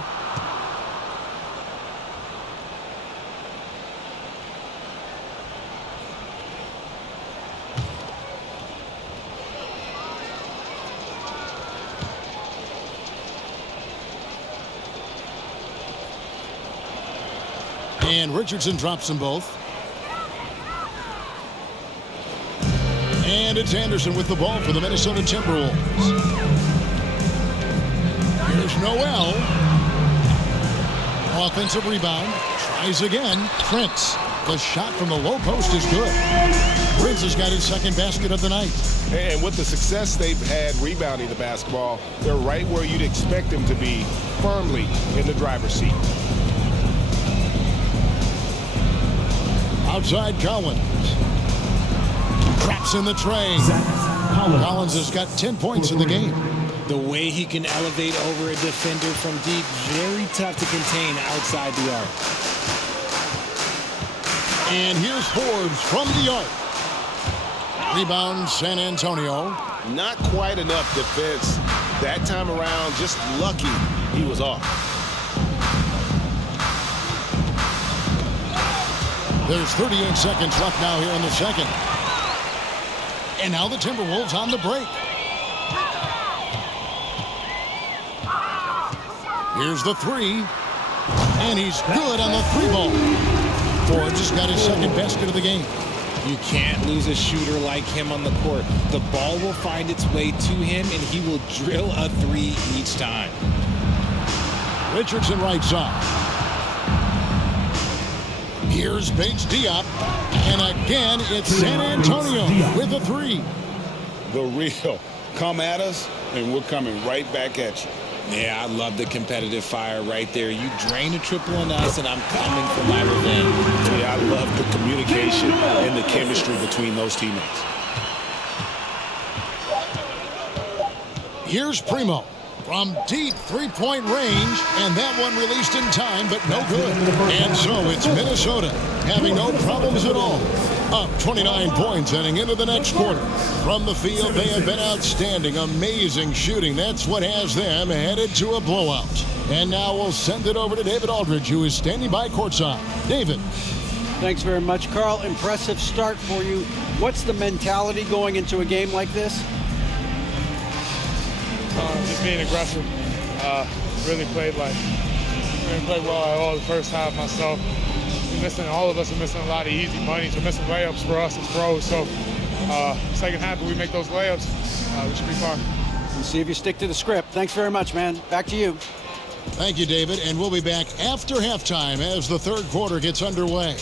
And Richardson drops them both. And it's Anderson with the ball for the Minnesota Timberwolves. Here's Noel. Offensive rebound. Tries again. Prince. The shot from the low post is good. Prince has got his second basket of the night. And with the success they've had rebounding the basketball, they're right where you'd expect them to be, firmly in the driver's seat. Outside Collins. Traps in the tray. Collins has got 10 points in the game. The way he can elevate over a defender from deep, very tough to contain outside the arc. And here's Forbes from the arc. Rebound San Antonio. Not quite enough defense that time around. Just lucky he was off. There's 38 seconds left now here in the second. And now the Timberwolves on the break. Here's the three. And he's good on the three ball. Forbes has got his second basket of the game. You can't lose a shooter like him on the court. The ball will find its way to him, and he will drill a three each time. Richardson right side. Here's Bates Diop. And again, it's San Antonio with a three. The real. Come at us, and we're coming right back at you. Yeah, I love the competitive fire right there. You drain a triple on us, and I'm coming for my revenge. Yeah, I love the communication and the chemistry between those teammates. Here's Primo from deep three-point range, and that one released in time, but no good. And so it's Minnesota having no problems at all. Up 29 points heading into the next quarter. From the field, they have been outstanding. Amazing shooting. That's what has them headed to a blowout. And now we'll send it over to David Aldridge, who is standing by courtside. David. Thanks very much, Carl. Impressive start for you. What's the mentality going into a game like this? Just being aggressive. Really played well at all the first half myself. All of us are missing a lot of easy money. We're missing layups for us as pros. So second half, if we make those layups, we should be fine. We'll see if you stick to the script. Thanks very much, man. Back to you. Thank you, David. And we'll be back after halftime as the third quarter gets underway.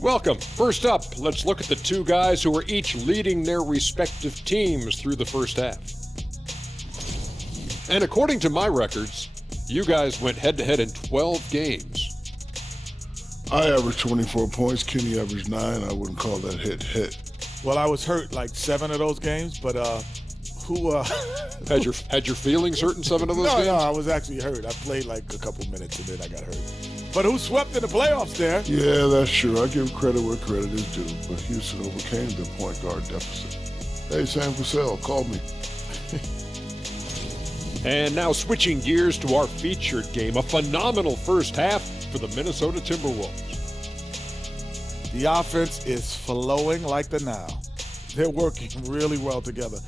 Welcome. First up, let's look at the two guys who are each leading their respective teams through the first half. And according to my records, you guys went head-to-head in 12 games. I averaged 24 points. Kenny averaged 9. I wouldn't call that hit. Well, I was hurt like 7 of those games, but Had your feelings hurt in 7 of those games? No, I was actually hurt. I played like a couple minutes and then I got hurt. But who swept in the playoffs there? Yeah, that's true. I give credit where credit is due, but Houston overcame the point guard deficit. Hey, Sam Vassell, call me. And now switching gears to our featured game, a phenomenal first half for the Minnesota Timberwolves. The offense is flowing like the Nile. They're working really well together.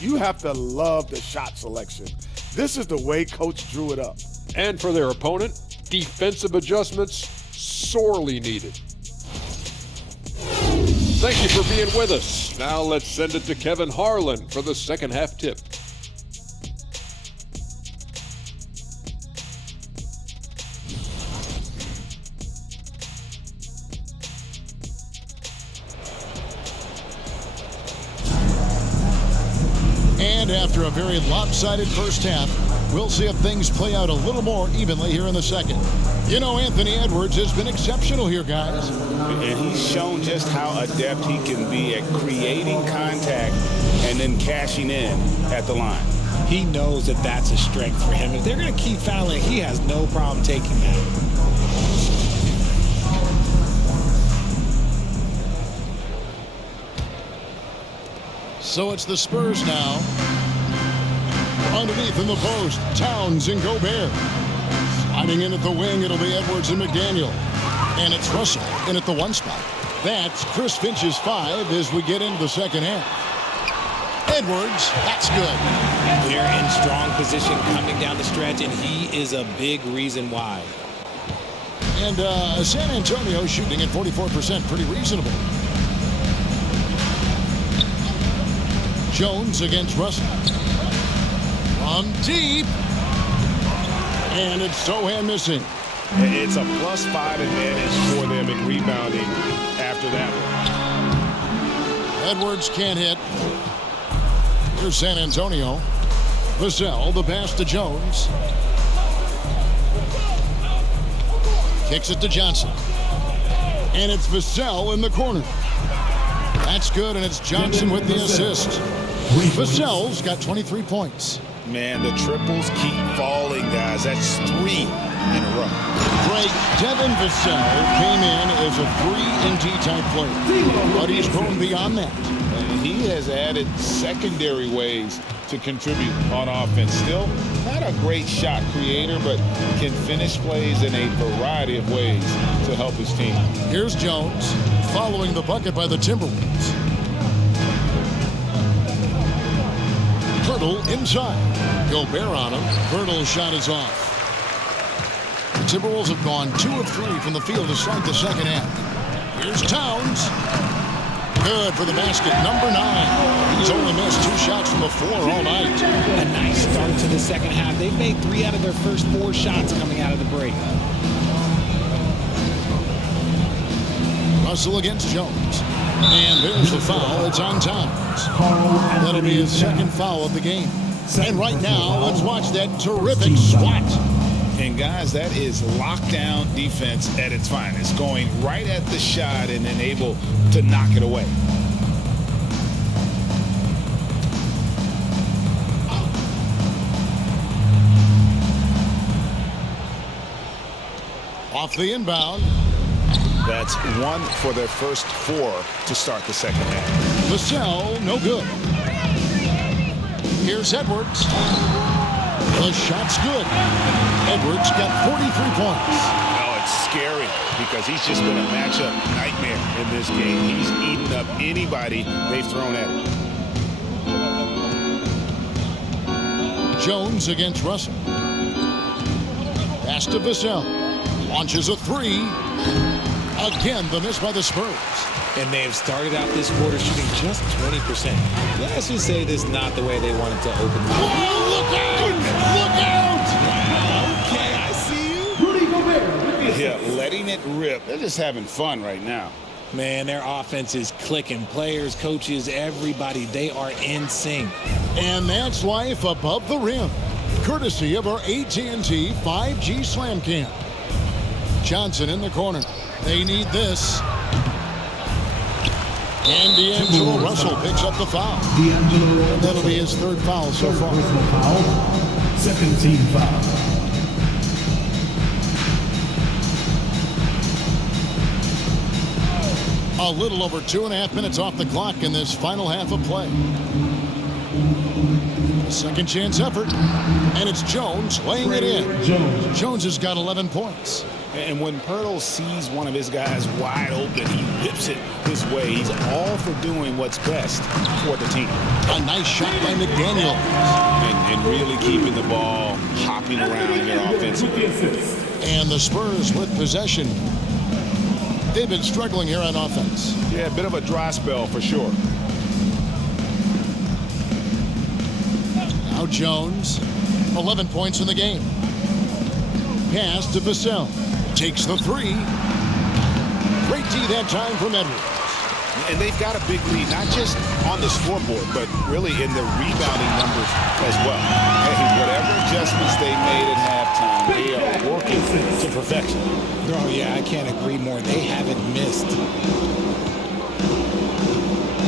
You have to love the shot selection. This is the way Coach drew it up. And for their opponent, Defensive adjustments sorely needed. Thank you for being with us. Now let's send it to Kevin Harlan for the second half tip. And after a very lopsided first half, we'll see if things play out a little more evenly here in the second. You know, Anthony Edwards has been exceptional here, guys. And he's shown just how adept he can be at creating contact and then cashing in at the line. He knows that that's a strength for him. If they're going to keep fouling, he has no problem taking that. So it's the Spurs now. Underneath in the post, Towns and Gobert. Sliding in at the wing, it'll be Edwards and McDaniel. And it's Russell in at the one spot. That's Chris Finch's 5 as we get into the second half. Edwards, that's good. They're in strong position coming down the stretch, and he is a big reason why. And San Antonio shooting at 44%, pretty reasonable. Jones against Russell. From deep. And it's Sohan missing. It's a +5 advantage for them in rebounding after that one. Edwards can't hit. Here's San Antonio. Vassell, the pass to Jones. Kicks it to Johnson. And it's Vassell in the corner. That's good, and it's Johnson with the assist. Vassell's got 23 points. Man, the triples keep falling, guys. That's 3 in a row. Great. Devin Vassell came in as a 3-and-D type player, but he's grown beyond that. And he has added secondary ways to contribute on offense. Still not a great shot creator, but can finish plays in a variety of ways to help his team. Here's Jones following the bucket by the Timberwolves. Pirtle inside. Gobert on him. Pirtle's shot is off. The Timberwolves have gone 2 of 3 from the field to start the second half. Here's Towns. Good for the basket. Number 9. He's only missed 2 shots from the floor all night. A nice start to the second half. They've made 3 out of their first 4 shots coming out of the break. Russell against Jones. And there's the foul. It's on Towns. That'll be his second foul of the game. And right now, let's watch that terrific swat. And guys, that is lockdown defense at its finest. Going right at the shot and then able to knock it away. Off the inbound. That's 1 for their first 4 to start the second half. Vassell, no good. Here's Edwards. The shot's good. Edwards got 43 points. Oh, it's scary because he's just been a matchup nightmare in this game. He's eaten up anybody they've thrown at him. Jones against Russell. Pass to Vassell. Launches a 3. Again, the miss by the Spurs. And they have started out this quarter shooting just 20%. Let's just say this is not the way they wanted to open the game. Oh, look out! Look out! Okay, I see you. Yeah, letting it rip. They're just having fun right now. Man, their offense is clicking. Players, coaches, everybody, they are in sync. And that's life above the rim. Courtesy of our AT&T 5G Slam Cam. Johnson in the corner. They need this. And D'Angelo Russell picks up the foul. That'll be his 3rd foul so far. Second team foul. A little over 2.5 minutes off the clock in this final half of play. A second chance effort. And it's Jones laying it in. Jones has got 11 points. And when Pirtle sees one of his guys wide open, he whips it his way. He's all for doing what's best for the team. A nice shot by McDaniel. And really keeping the ball hopping around here offensively. And the Spurs with possession. They've been struggling here on offense. Yeah, a bit of a dry spell for sure. Now Jones, 11 points in the game. Pass to Vassell. Takes the three. Great D that time from Edwards. And they've got a big lead, not just on the scoreboard, but really in the rebounding numbers as well. Hey, whatever adjustments they made at halftime, they are working to perfection. Oh, yeah, I can't agree more. They haven't missed.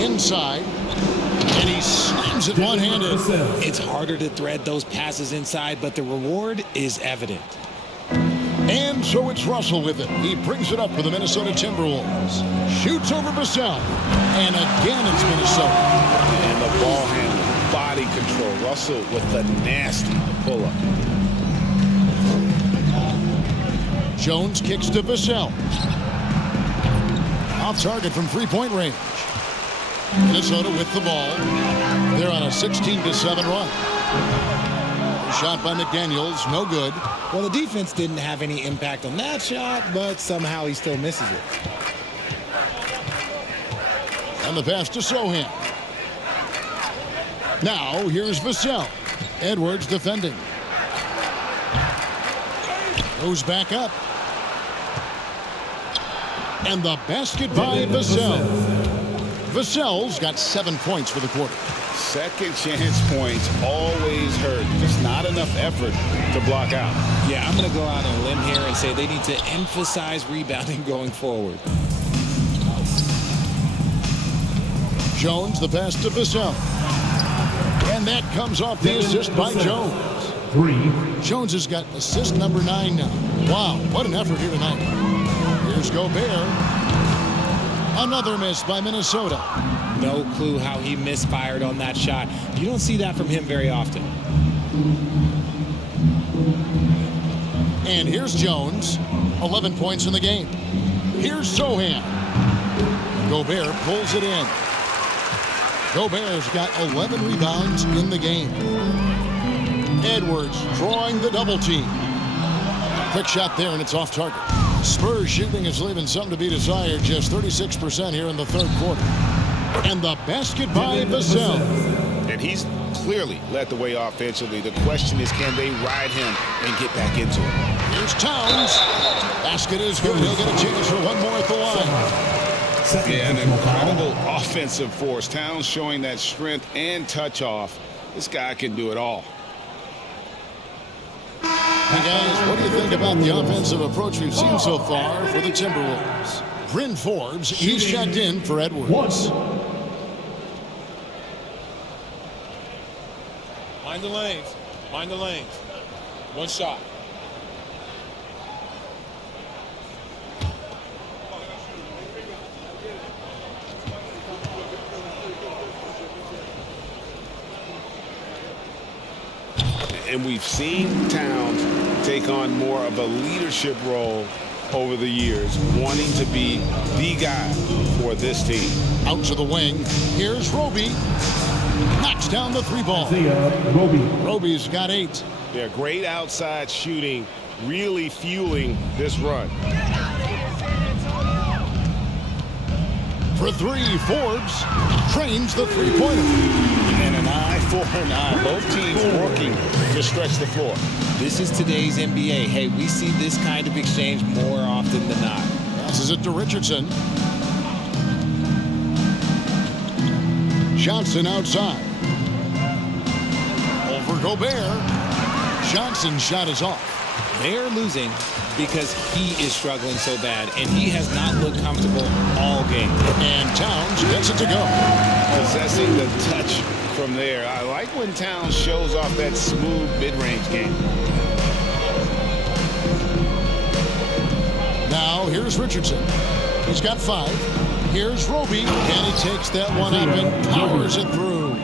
Inside. And he slams it one-handed. It's harder to thread those passes inside, but the reward is evident. And so it's Russell with it. He brings it up for the Minnesota Timberwolves. Shoots over Vassell. And again it's Minnesota. And the ball handling, body control. Russell with the nasty pull-up. Jones kicks to Vassell. Off target from three-point range. Minnesota with the ball. They're on a 16-7 run. Shot by McDaniels, no good. Well, the defense didn't have any impact on that shot, but somehow he still misses it. And the pass to Sohan. Now, here's Vassell. Edwards defending. Goes back up. And the basket by Vassell. Vassell's got 7 points for the quarter. Second chance points always hurt. Just not enough effort to block out. Yeah, I'm going to go out on a limb here and say they need to emphasize rebounding going forward. Jones, the pass to Vassell. And that comes off the assist by Jones. 3. Jones has got assist number 9 now. Wow, what an effort here tonight. Here's Gobert. Another miss by Minnesota. No clue how he misfired on that shot. You don't see that from him very often. And here's Jones. 11 points in the game. Here's Sohan. Gobert pulls it in. Gobert's got 11 rebounds in the game. Edwards drawing the double team. Quick shot there, and it's off target. Spurs shooting is leaving something to be desired. Just 36% here in the third quarter. And the basket by Vassell. And he's clearly led the way offensively. The question is, can they ride him and get back into it? Here's Towns. Basket is good. He'll get a chance for one more at the line. Yeah, an incredible offensive force. Towns showing that strength and touch off. This guy can do it all. Hey guys, what do you think about the offensive approach we've seen so far for the Timberwolves? Bryn Forbes, he's checked in for Edwards. Mind the lanes. Mind the lanes. One shot. And we've seen Towns take on more of a leadership role over the years, wanting to be the guy for this team. Out to the wing. Here's Roby. Knocks down the three ball. Roby's got 8. Yeah, great outside shooting, really fueling this run. For 3, Forbes trains the three-pointer. And an eye for an eye. Both teams working to stretch the floor. This is today's NBA. Hey, we see this kind of exchange more often than not. Passes it to Richardson. Johnson outside. Over Gobert. Johnson's shot is off. They're losing because he is struggling so bad, and he has not looked comfortable all game. And Towns gets it to go. Possessing the touch from there. I like when Towns shows off that smooth mid-range game. Now here's Richardson. He's got 5. Here's Roby, and he takes that one up and powers it through.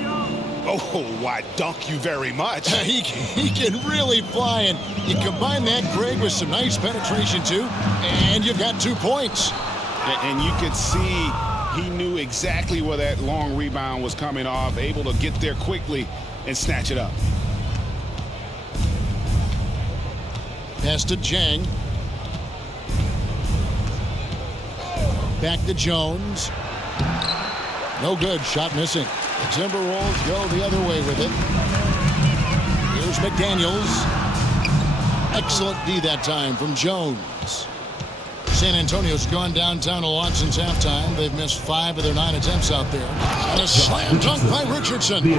Oh, why, dunk you very much. He can really fly, and you combine that, Greg, with some nice penetration, too, and you've got 2 points. And you could see he knew exactly where that long rebound was coming off, able to get there quickly and snatch it up. Pass to Jang. Back to Jones. No good. Shot missing. The Timberwolves go the other way with it. Here's McDaniels. Excellent D that time from Jones. San Antonio's gone downtown a lot since halftime. They've missed 5 of their 9 attempts out there. And a slam dunk by Richardson.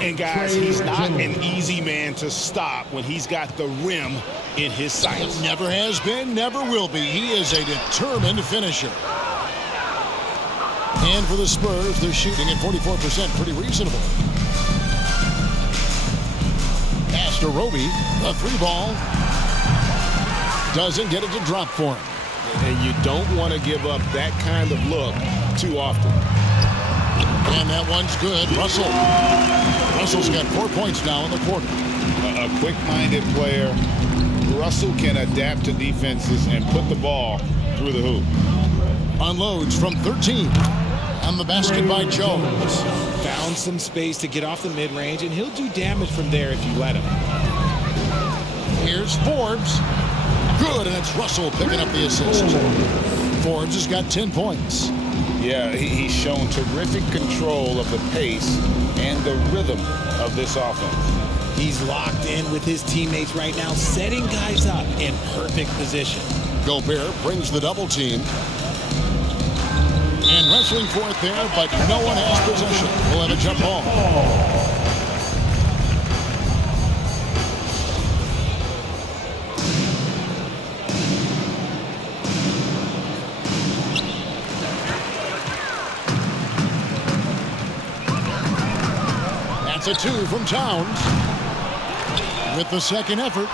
And guys, he's not an easy man to stop when he's got the rim in his sights. Never has been, never will be. He is a determined finisher. And for the Spurs, they're shooting at 44%, pretty reasonable. Pass to Roby, the 3-ball. Doesn't get it to drop for him. And you don't want to give up that kind of look too often. And that one's good. Russell's got 4 points now in the quarter. A quick-minded player. Russell can adapt to defenses and put the ball through the hoop. Unloads from 13. On the basket by Jones. Found some space to get off the mid-range, and he'll do damage from there if you let him. Here's Forbes. Good, and it's Russell picking up the assist. Forbes has got 10 points. Yeah, he's shown terrific control of the pace and the rhythm of this offense. He's locked in with his teammates right now, setting guys up in perfect position. Gobert brings the double team. And wrestling for it there, but no one has possession. We'll have a jump ball. That's a 2 from Towns. With the second effort,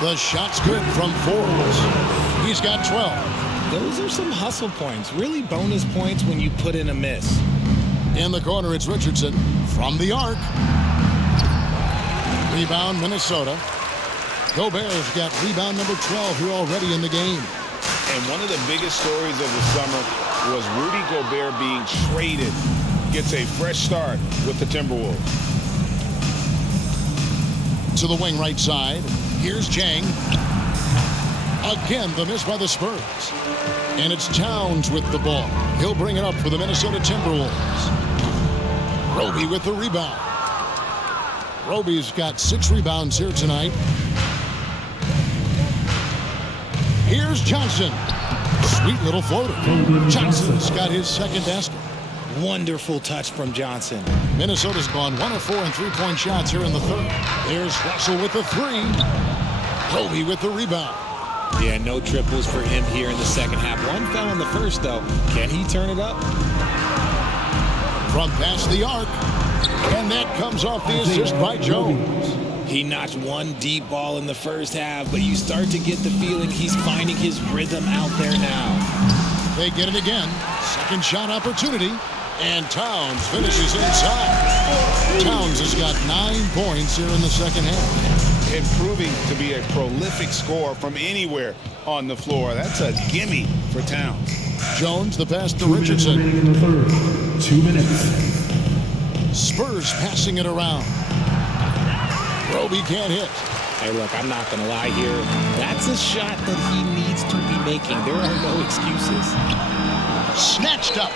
the shot's good from Forbes. He's got 12. Those are some hustle points, really bonus points when you put in a miss. In the corner, it's Richardson from the arc. Rebound, Minnesota. Gobert's got rebound number 12 here already in the game. And one of the biggest stories of the summer was Rudy Gobert being traded. Gets a fresh start with the Timberwolves. To the wing right side. Here's Jang. Again, the miss by the Spurs. And it's Towns with the ball. He'll bring it up for the Minnesota Timberwolves. Roby with the rebound. Roby's got 6 rebounds here tonight. Here's Johnson. Sweet little floater. Johnson's got his second basket. Wonderful touch from Johnson. Minnesota's gone 1 of 4 in 3-point shots here in the third. There's Russell with the 3. Roby with the rebound. Yeah, no triples for him here in the second half. One fell in the first, though. Can he turn it up? From past the arc. And that comes off the assist by Jones. He notched one deep ball in the first half, but you start to get the feeling he's finding his rhythm out there now. They get it again. Second shot opportunity. And Towns finishes inside. Towns has got 9 points here in the second half. Improving to be a prolific scorer from anywhere on the floor. That's a gimme for Towns. Jones, the pass to Richardson. In the third. 2 minutes. Spurs passing it around. Roby can't hit. Hey, look, I'm not going to lie here. That's a shot that he needs to be making. There are no excuses. Snatched up.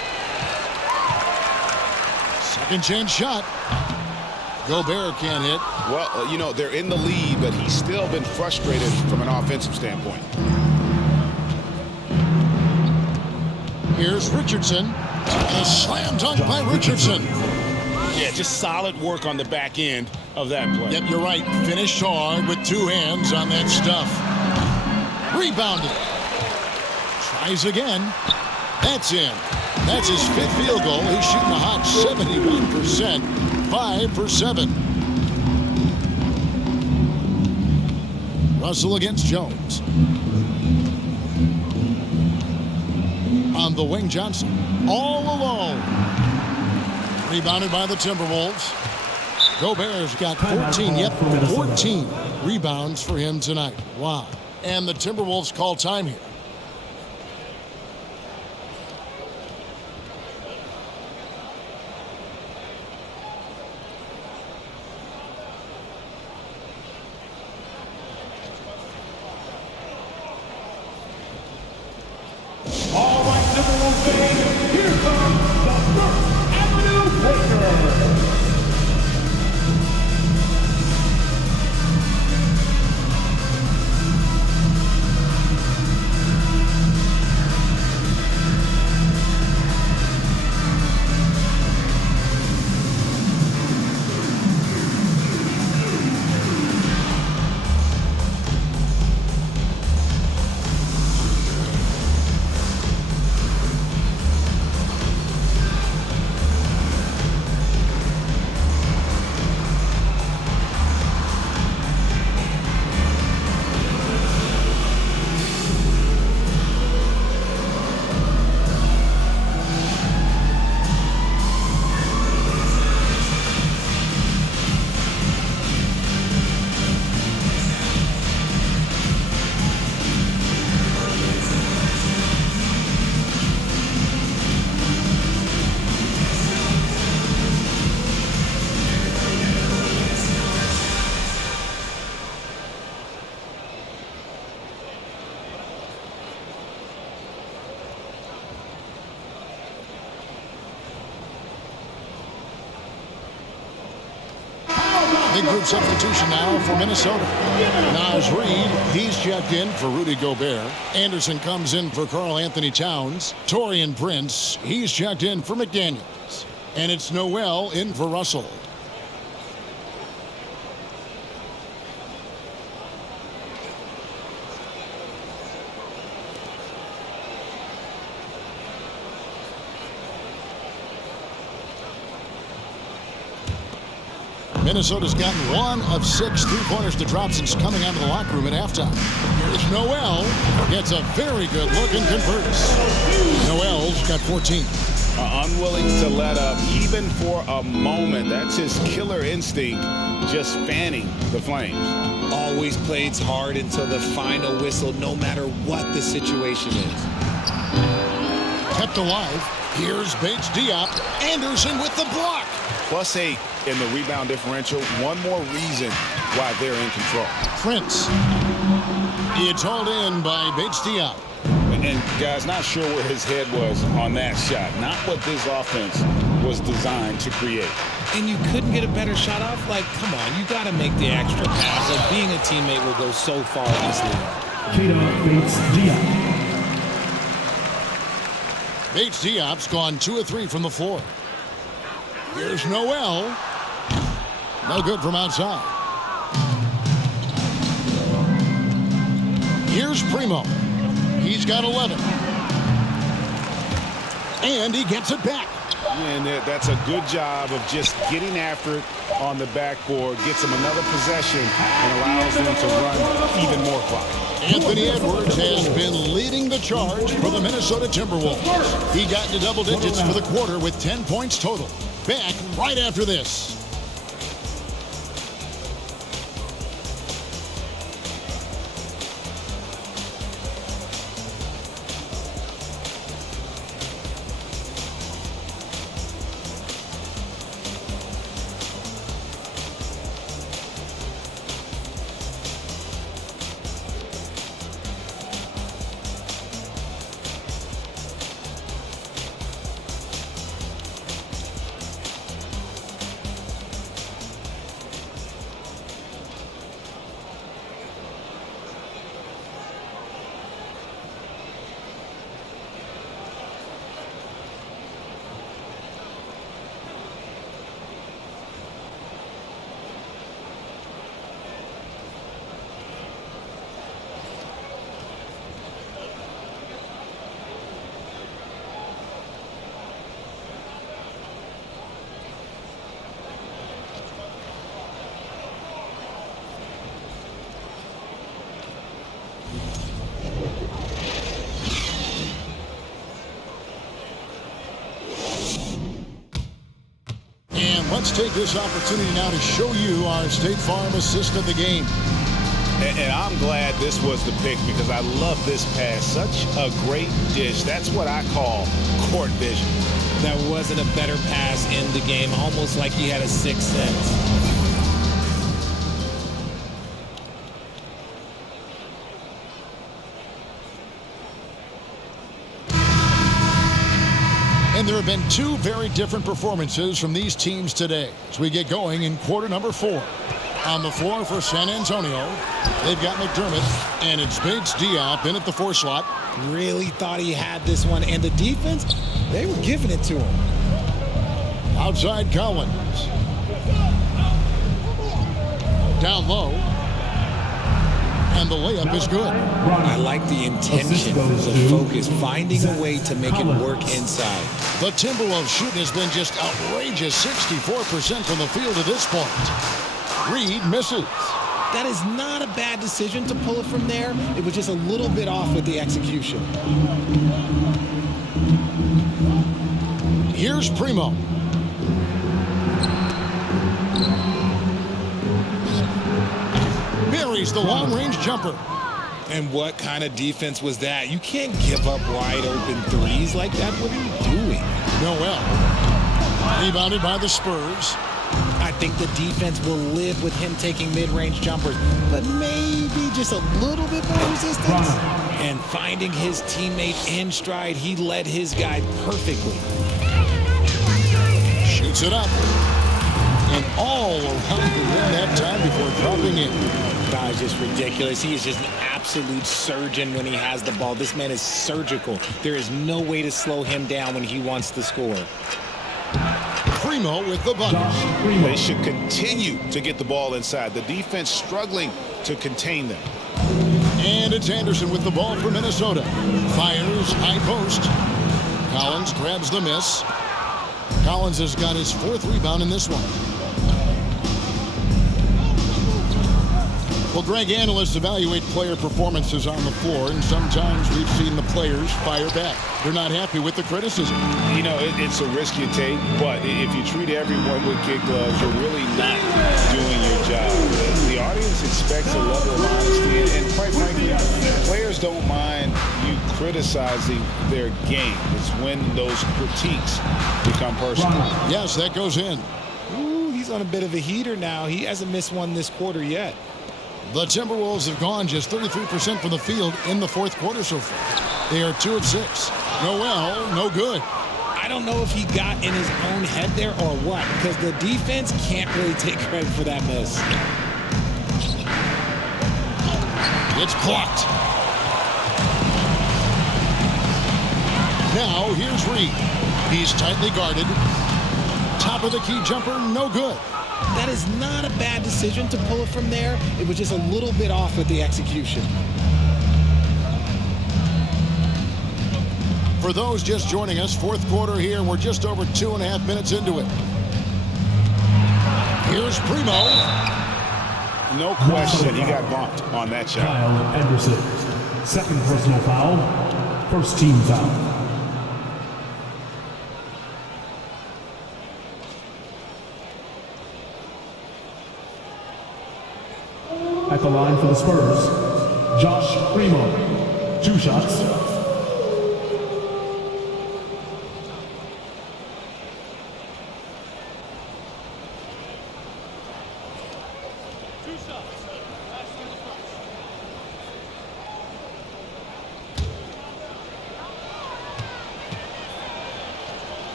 Second chance shot. Gobert can't hit. Well, you know, they're in the lead, but he's still been frustrated from an offensive standpoint. Here's Richardson. A slam dunk by Richardson. Yeah, just solid work on the back end of that play. Yep, you're right. Finished hard with 2 hands on that stuff. Rebounded. Tries again. That's in. That's his 5th field goal. He's shooting a hot 71%. 5 for 7. Russell against Jones. On the wing, Johnson. All alone. Rebounded by the Timberwolves. Gobert's got 14. Yep, 14 rebounds for him tonight. Wow. And the Timberwolves call time here. Big group substitution now for Minnesota. Naz Reid, he's checked in for Rudy Gobert. Anderson comes in for Karl Anthony Towns. Taurean Prince, he's checked in for McDaniels. And it's Noel in for Russell. Minnesota's gotten 1 of 6 3-pointers to drop since coming out of the locker room at halftime. Here's Noel. Gets a very good look and converts. Noel's got 14. Unwilling to let up even for a moment. That's his killer instinct, just fanning the flames. Always plays hard until the final whistle, no matter what the situation is. Kept alive. Here's Bates Diop. Anderson with the block. +8 in the rebound differential. One more reason why they're in control. Prince. It's hauled in by Bates Diop. And guys, not sure where his head was on that shot. Not what this offense was designed to create. And you couldn't get a better shot off? Like, come on, you got to make the extra pass. Like, being a teammate will go so far in this league. Bates Diop. Bates Diop's gone 2 of 3 from the floor. Here's Noel. No good from outside. Here's Primo. He's got 11. And he gets it back. And that's a good job of just getting after it on the backboard. Gets him another possession and allows them to run even more clock. Anthony Edwards has been leading the charge for the Minnesota Timberwolves. He got into double digits for the quarter with 10 points total. Back right after this. Let's take this opportunity now to show you our State Farm assist of the game. And I'm glad this was the pick because I love this pass. Such a great dish. That's what I call court vision. There wasn't a better pass in the game, almost like he had a sixth sense. And there have been 2 very different performances from these teams today as we get going in quarter number 4. On the floor for San Antonio, they've got McDermott, and it's Bates Diop in at the 4 slot. Really thought he had this one, and the defense, they were giving it to him. Outside Collins. Down low. And the layup is good. I like the intention, the focus, finding a way to make it work inside. The Timberwolves shooting has been just outrageous, 64% from the field at this point. Reid misses. That is not a bad decision to pull it from there. It was just a little bit off with the execution. Here's Primo. Buries the long-range jumper. And what kind of defense was that? You can't give up wide open threes like that. What are you doing? Noel. Rebounded by the Spurs. I think the defense will live with him taking mid-range jumpers, but maybe just a little bit more resistance. And finding his teammate in stride, he led his guy perfectly. Shoots it up. and all around the rim that time before dropping in. Guy's just ridiculous. He is just an absolute surgeon when he has the ball. This man is surgical. There is no way to slow him down when he wants to score. Primo with the bucket. They should continue to get the ball inside. The defense struggling to contain them. And it's Anderson with the ball for Minnesota. Fires, high post. Collins grabs the miss. Collins has got his 4th rebound in this one. Well, Greg, analysts evaluate player performances on the floor, and sometimes we've seen the players fire back. They're not happy with the criticism. You know, it's a risk you take, but if you treat everyone with kid gloves, you're really not doing your job. The audience expects a level of honesty, and quite frankly, players don't mind you criticizing their game. It's when those critiques become personal. Yes, that goes in. Ooh, he's on a bit of a heater now. He hasn't missed one this quarter yet. The Timberwolves have gone just 33% from the field in the 4th quarter so far. They are 2 of 6. Noel, no good. I don't know if he got in his own head there or what, because the defense can't really take credit for that miss. It's blocked. Now here's Reed. He's tightly guarded. Top of the key jumper, no good. That is not a bad decision to pull it from there. It was just a little bit off with the execution. For those just joining us, 4th quarter here, and we're just over 2.5 minutes into it. Here's Primo. No question, he got bumped on that shot. Kyle Anderson, 2nd personal foul, 1st team foul. At the line for the Spurs, Josh Primo, 2 shots.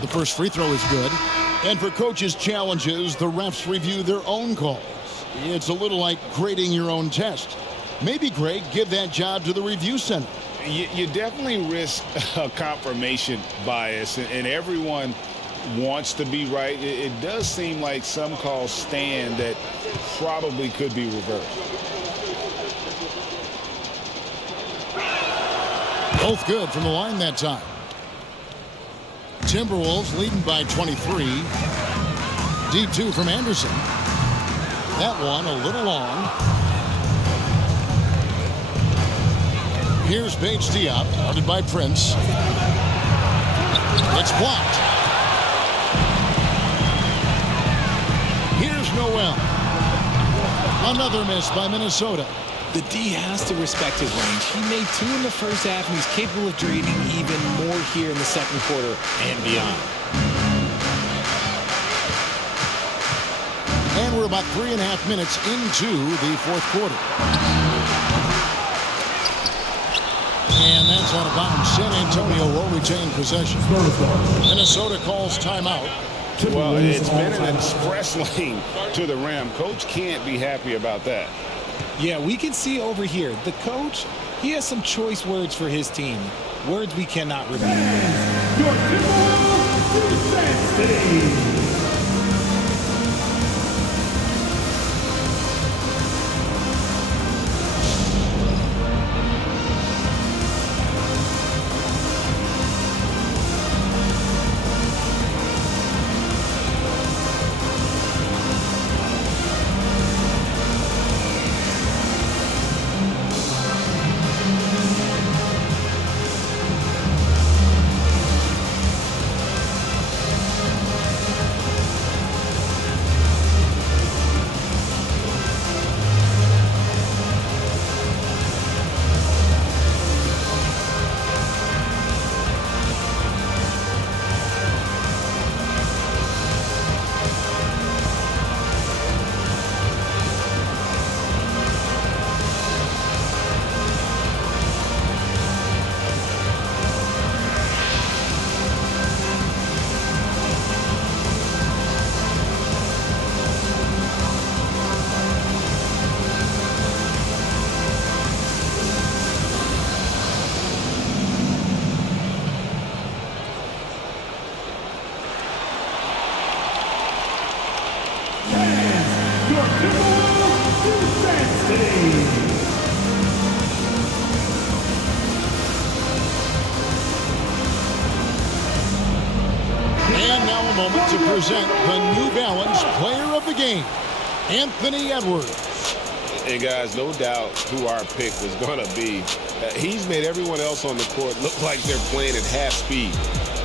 The first free throw is good. And for coaches' challenges, the refs review their own calls. It's a little like grading your own test. Maybe, Greg, give that job to the review center. You definitely risk a confirmation bias, and everyone wants to be right. It does seem like some calls stand that probably could be reversed. Both good from the line that time. Timberwolves leading by 23. Deep 2 from Anderson. That one a little long. Here's Paige Diop, guarded by Prince. It's blocked. Here's Noel. Another miss by Minnesota. The D has to respect his range. He made 2 in the first half, and he's capable of draining even more here in the 2nd quarter and beyond. And we're about 3.5 minutes into the 4th quarter. And that's out of bounds. San Antonio will retain possession. Minnesota calls timeout. Well, it's been an express lane to the rim. Coach can't be happy about that. Yeah, we can see over here, the coach, he has some choice words for his team. Words we cannot repeat. Your Timberwolves defense team. And now a moment to present the New Balance Player of the Game, Anthony Edwards. And guys, no doubt who our pick was going to be. He's made everyone else on the court look like they're playing at half speed.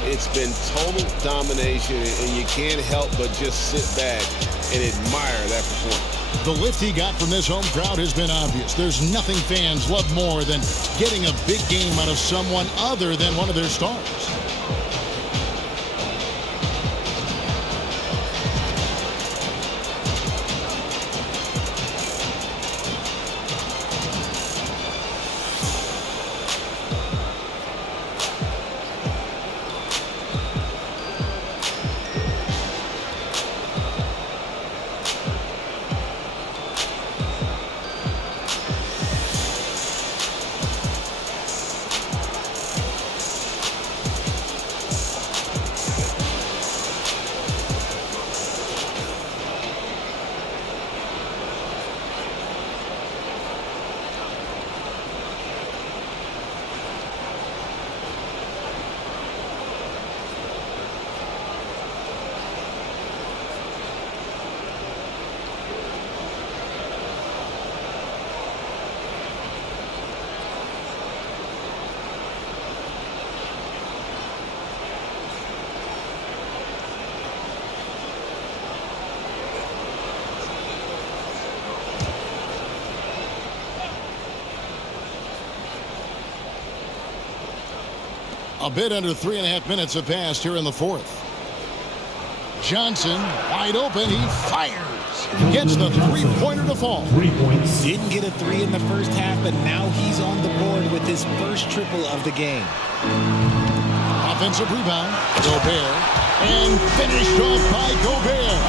It's been total domination, and you can't help but just sit back and admire that performance. The lift he got from this home crowd has been obvious. There's nothing fans love more than getting a big game out of someone other than one of their stars. A bit under 3.5 minutes have passed here in the fourth. Johnson, wide open, he fires. Gets the three-pointer to fall. 3 points. Didn't get a three in the first half, but now he's on the board with his first triple of the game. Offensive rebound, Gobert, and finished off by Gobert.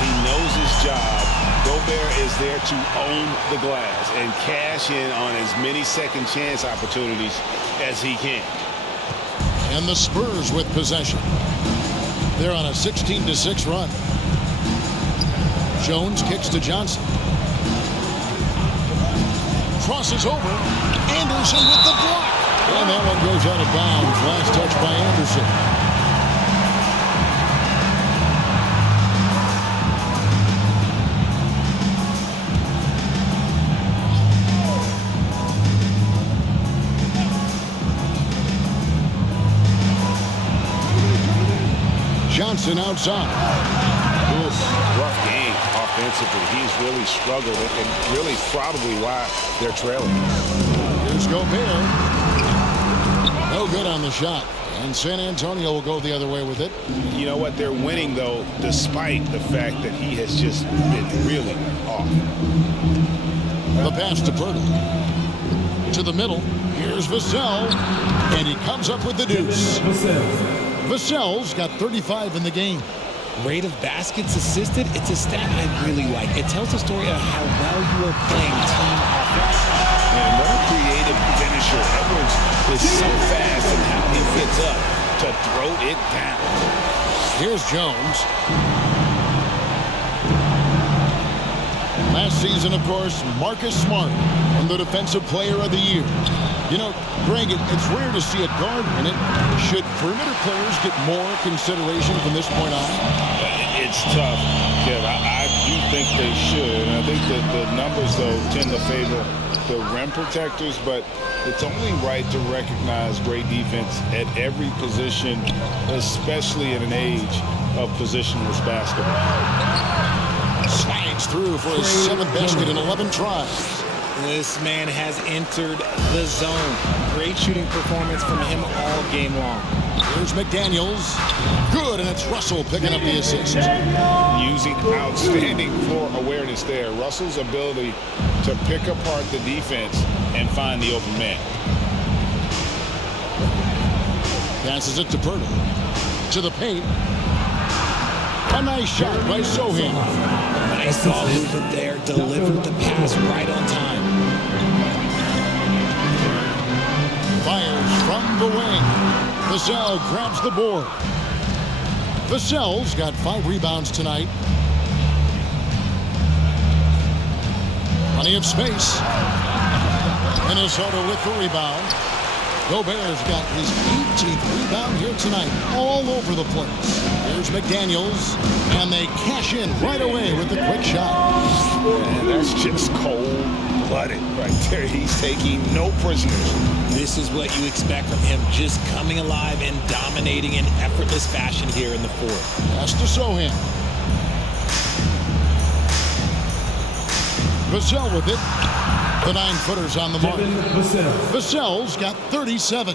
He knows his job. Gobert is there to own the glass and cash in on as many second chance opportunities as he can. And the Spurs with possession. They're on a 16-6 run. Jones kicks to Johnson. Crosses over. Anderson with the block. And that one goes out of bounds. Last touch by Anderson. Johnson outside. Oof, rough game offensively. He's really struggled, and really probably why they're trailing. Here's Gobert. No good on the shot. And San Antonio will go the other way with it. You know what? They're winning, though, despite the fact that he has just been really off. The pass to Pirtle. To the middle. Here's Vassell. And he comes up with the deuce. Vassell's got 35 in the game. Rate of baskets assisted, it's a stat I really like. It tells the story of how well you are playing team offense. And what a creative finisher. Edwards is so fast in how he gets up to throw it down. Here's Jones. Last season, of course, Marcus Smart won the Defensive Player of the Year. You know, Greg, it's rare to see a guard win it. Should perimeter players get more consideration from this point on? It's tough, Kev. I do think they should. And I think that the numbers, though, tend to favor the rim protectors, but it's only right to recognize great defense at every position, especially at an age of positionless basketball. Slides through for his 7th basket in 11 tries. This man has entered the zone. Great shooting performance from him all game long. Here's McDaniels. Good, and it's Russell picking up the assist. Using outstanding floor awareness there. Russell's ability to pick apart the defense and find the open man. Passes it to Pirtle. To the paint. A nice shot by Sohan. Nice ball movement there. Delivered the pass right on time. Fires from the wing. Vassell grabs the board. Vassell's got 5 rebounds tonight. Plenty of space. Minnesota with the rebound. Gobert's got his 18th rebound here tonight, all over the place. Here's McDaniels, and they cash in right away with the quick shot. And that's just cold-blooded right there. He's taking no prisoners. This is what you expect from him, just coming alive and dominating in effortless fashion here in the fourth. Pass to Sohan. Vassell with it. The 9-footer's on the mark. Vassell's got 37.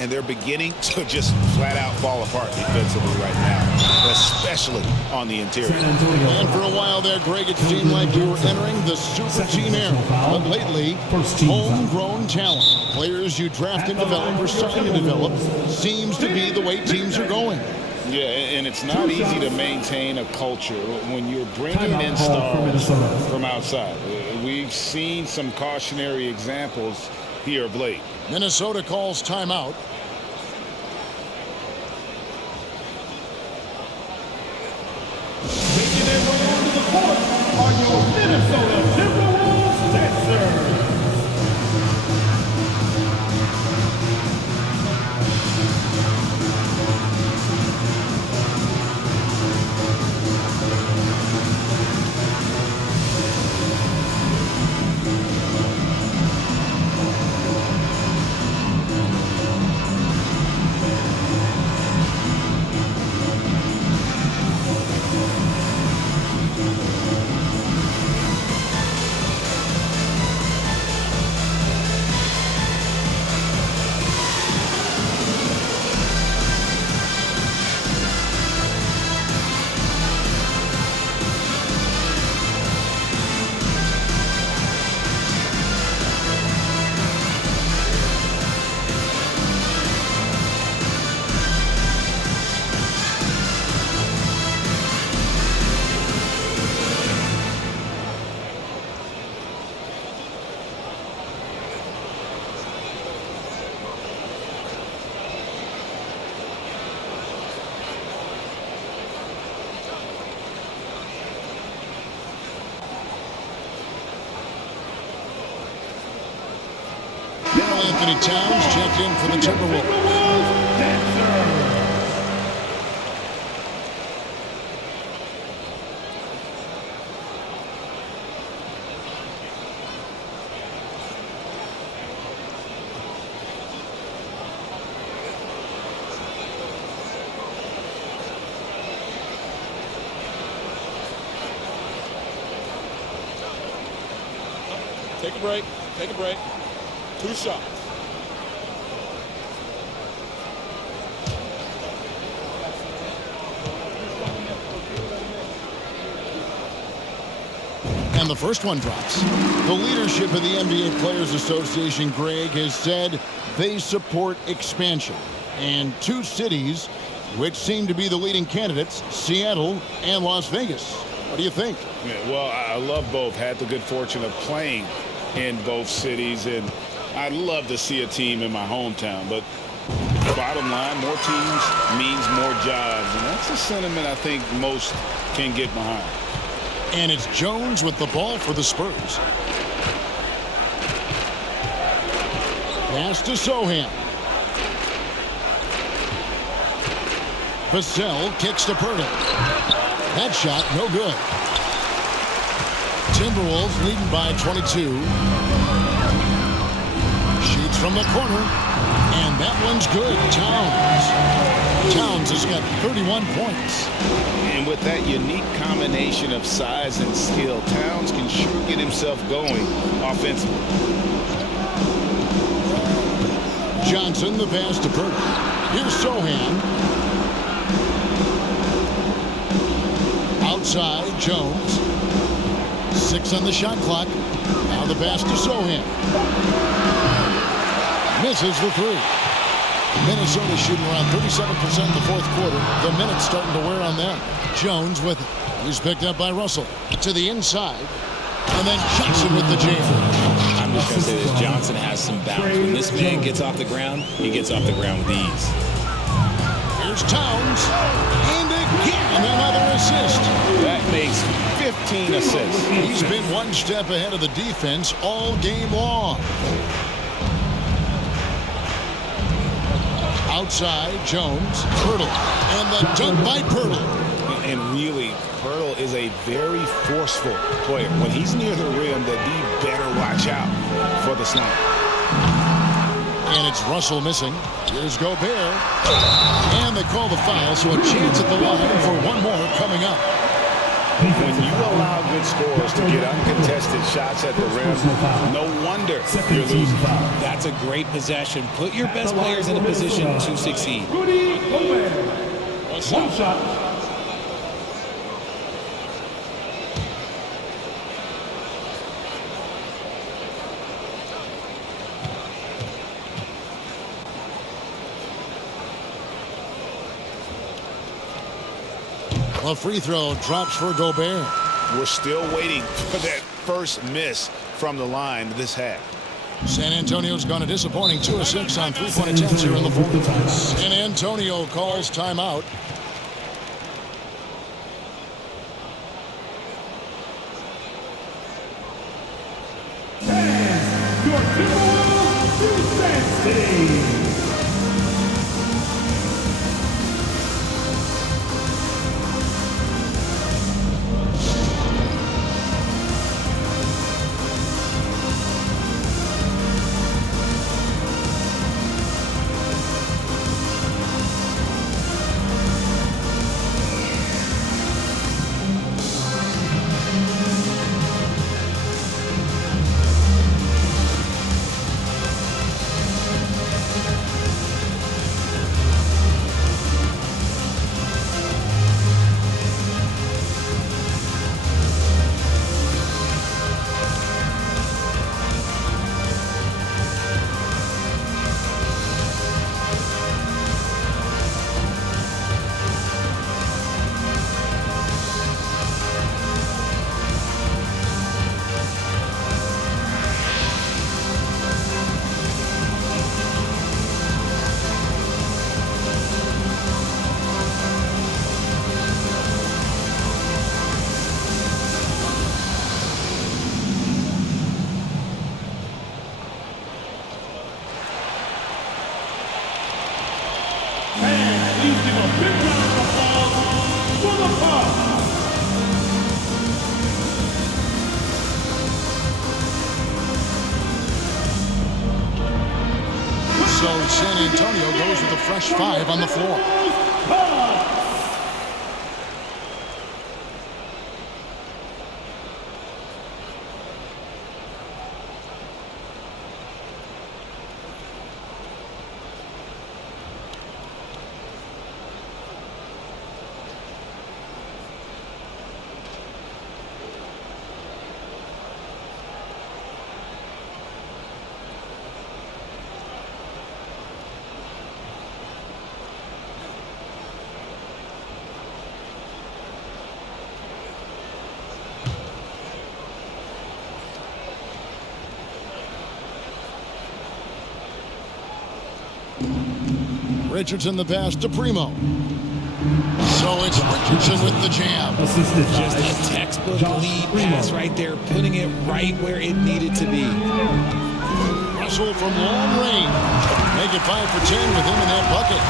And they're beginning to just flat out fall apart defensively right now, especially on the interior. And for a while there, Greg, it seemed like you were entering the super team era. But lately, homegrown talent, players you draft and develop or sign and develop, seems to be the way teams are going. Yeah, and it's not easy to maintain a culture when you're bringing in stars from outside. We've seen some cautionary examples here of late. Minnesota calls timeout. Making their way onto the court are your Minnesota Timberwolves Dancers. Anthony Towns checked in for the Timberwolves. Take a break. Take a break. 2 shots. And the first one drops. The leadership of the NBA Players Association, Greg, has said they support expansion. And 2 cities, which seem to be the leading candidates, Seattle and Las Vegas. What do you think? Yeah, well, I love both. Had the good fortune of playing in both cities, and I'd love to see a team in my hometown. But bottom line, more teams means more jobs, and that's a sentiment I think most can get behind. And it's Jones with the ball for the Spurs. Pass to Sohan. Vassell kicks to Purdy. That shot, no good. Timberwolves leading by 22. Shoots from the corner. And that one's good. Towns has got 31 points. And with that unique combination of size and skill, Towns can sure get himself going offensively. Johnson, the pass to Purdy. Here's Sohan. Outside, Jones. 6 on the shot clock. Now the pass to Sohan. Misses the 3. Minnesota shooting around 37% in the fourth quarter. The minutes starting to wear on them. Jones with it. He's picked up by Russell. To the inside. And then Johnson with the jam. I'm just going to say this. Johnson has some bounce. When this man gets off the ground, he gets off the ground with ease. Here's Towns. And again, another assist. That makes 15 assists. He's been one step ahead of the defense all game long. Outside, Jones, Pirtle, and the dunk by Pirtle. And really, Pirtle is a very forceful player. When he's near the rim, the D better watch out for the slam. And it's Russell missing. Here's Gobert. And they call the foul, so a chance at the line for one more coming up. When you allow good scorers to get uncontested shots at the rim, no wonder you're losing. That's a great possession. Put your best players in a position to succeed. One shot. A free throw drops for Gobert. We're still waiting for that first miss from the line this half. San Antonio's gone a disappointing 2 of 6 on three-point attempts here in the fourth. San Antonio calls timeout. Your Timberwolves defense team. So San Antonio goes with a fresh 5 on the floor. Richardson the pass to Primo. So it's Richardson with the jam. Just a textbook lead pass right there, putting it right where it needed to be. Russell from long range. Make it 5 for 10 with him in that bucket.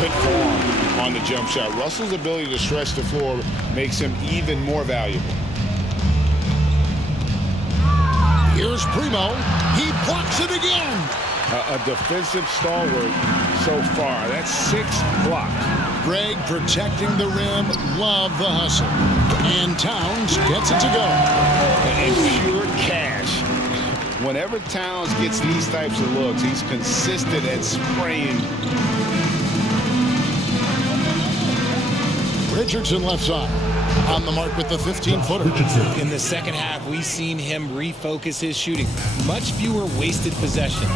Good form on the jump shot. Russell's ability to stretch the floor makes him even more valuable. Here's Primo. He blocks it again. A defensive stalwart so far. That's 6 blocks. Greg protecting the rim. Love the hustle. And Towns gets it to go. And pure cash. Whenever Towns gets these types of looks, he's consistent at spraying. Richardson left side. On the mark with the 15-footer. In the second half, we've seen him refocus his shooting. Much fewer wasted possessions.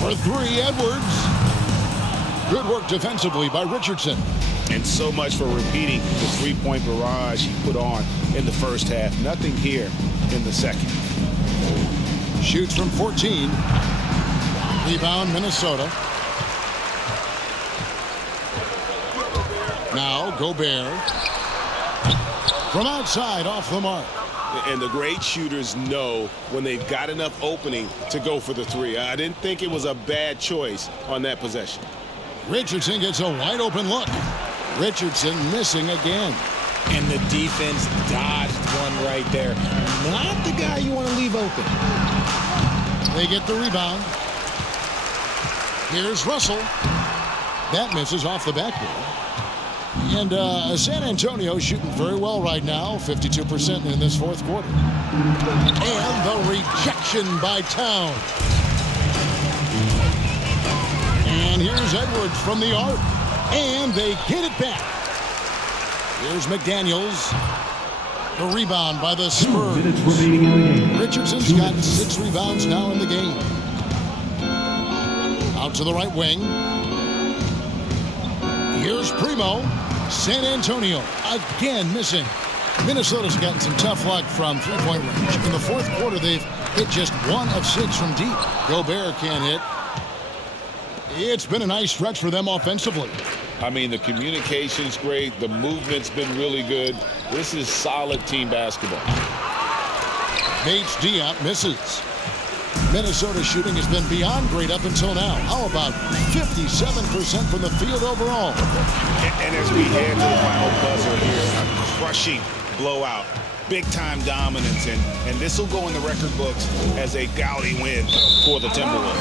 For 3, Edwards. Good work defensively by Richardson. And so much for repeating the three-point barrage he put on in the first half. Nothing here in the second. Shoots from 14. Rebound, Minnesota. Now, Gobert. from outside off the mark. And the great shooters know when they've got enough opening to go for the three. I didn't think it was a bad choice on that possession. Richardson gets a wide open look. Richardson missing again. And the defense dodged one right there. Not the guy you want to leave open. They get the rebound. Here's Vassell. That misses off the backboard. And San Antonio shooting very well right now, 52% in this fourth quarter. And the rejection by Town. And here's Edwards from the arc. And they get it back. Here's McDaniels. The rebound by the Spurs. Richardson's got 6 rebounds now in the game. Out to the right wing. Here's Primo. San Antonio again missing. Minnesota's gotten some tough luck from three-point range. In the fourth quarter, they've hit just 1 of 6 from deep. Gobert can't hit. It's been a nice stretch for them offensively. I mean, the communication's great. The movement's been really good. This is solid team basketball. Bates Diop misses. Minnesota shooting has been beyond great up until now. How about 57% from the field overall? And as we head to the final buzzer here, a crushing blowout. Big-time dominance, and this will go in the record books as a gaudy win for the Timberwolves.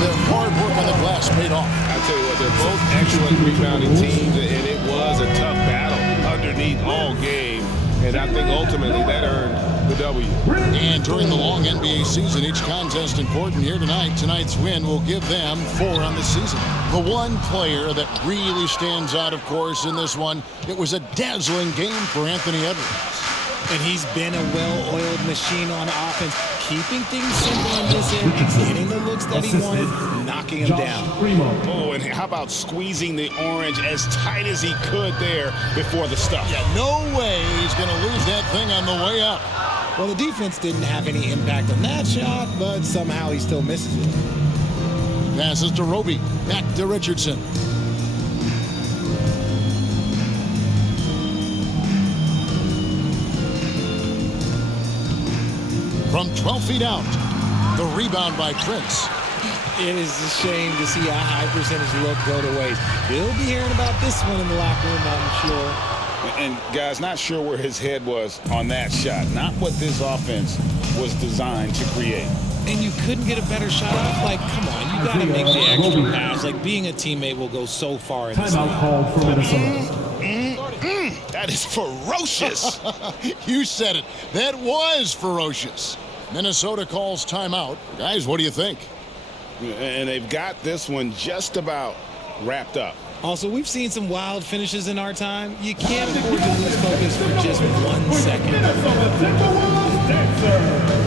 Their hard work on the glass paid off. I tell you what, they're both excellent rebounding teams, and it was a tough battle underneath all game, and I think ultimately that earned the W. And during the long NBA season, each contest important. Here tonight. Tonight's win will give them 4 on the season. The one player that really stands out, of course, in this one, it was a dazzling game for Anthony Edwards. And he's been a well-oiled machine on offense, keeping things simple in this end, getting the looks that he wanted, knocking him down. Oh, and how about squeezing the orange as tight as he could there before the stuff? Yeah, no way he's going to lose that thing on the way up. Well, the defense didn't have any impact on that shot, but somehow he still misses it. Passes to Roby. Back to Richardson. From 12 feet out, the rebound by Prince. It is a shame to see a high percentage look go to waste. He'll be hearing about this one in the locker room, I'm sure. And guys, not sure where his head was on that shot. Not what this offense was designed to create. And you couldn't get a better shot off? Like, come on, you got to make the extra pass. Like, being a teammate will go so far in this league. Timeout called for Minnesota. That is ferocious. You said it. That was ferocious. Minnesota calls timeout. Guys, what do you think? And they've got this one just about wrapped up. Also, we've seen some wild finishes in our time. You can't afford to lose focus for just 1 second. Timberwolves Dancers.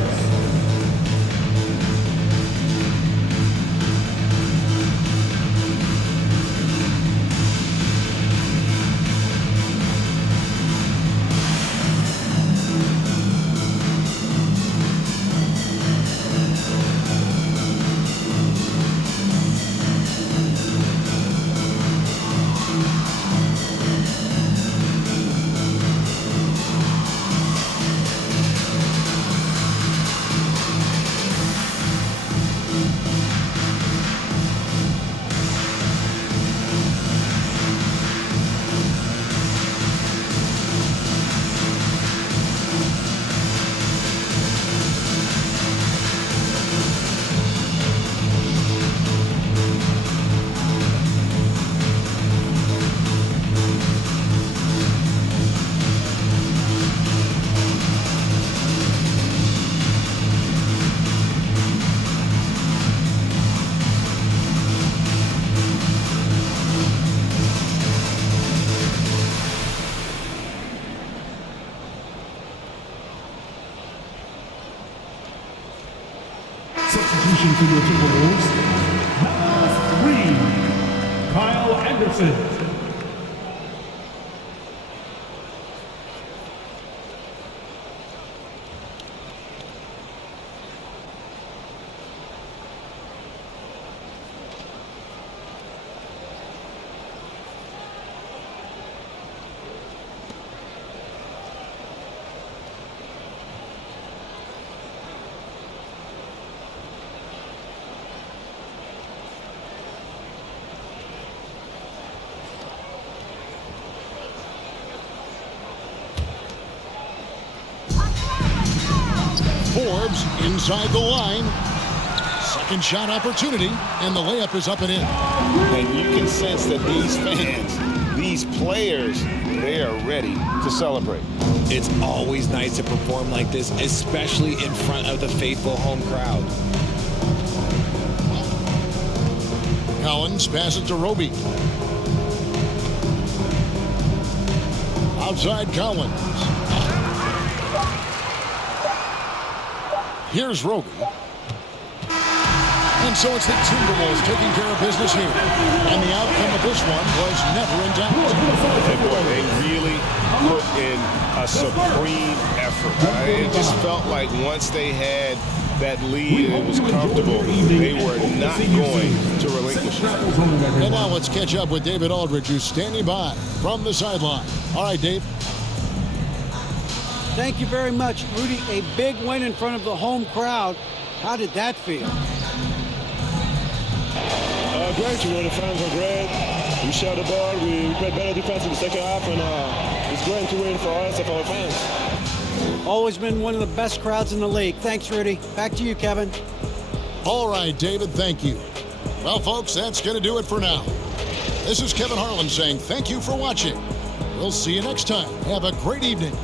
Substitution for your Timberwolves. Number 3, Kyle Anderson. Forbes inside the line. Second shot opportunity, and the layup is up and in. And you can sense that these fans, these players, they are ready to celebrate. It's always nice to perform like this, especially in front of the faithful home crowd. Collins passes to Roby. Outside Collins. Here's Roby. And so it's the Timberwolves taking care of business here. And the outcome of this one was never in doubt. And boy, they really put in a supreme effort. It just felt like once they had that lead and it was comfortable, they were not going to relinquish it. And now let's catch up with David Aldridge, who's standing by from the sideline. All right, Dave. Thank you very much, Rudy. A big win in front of the home crowd. How did that feel? Great, the fans are great. We shot the ball, we played better defense in the second half, and it's great to win for us and for our fans. Always been one of the best crowds in the league. Thanks, Rudy. Back to you, Kevin. All right, David, thank you. Well, folks, that's going to do it for now. This is Kevin Harlan saying thank you for watching. We'll see you next time. Have a great evening.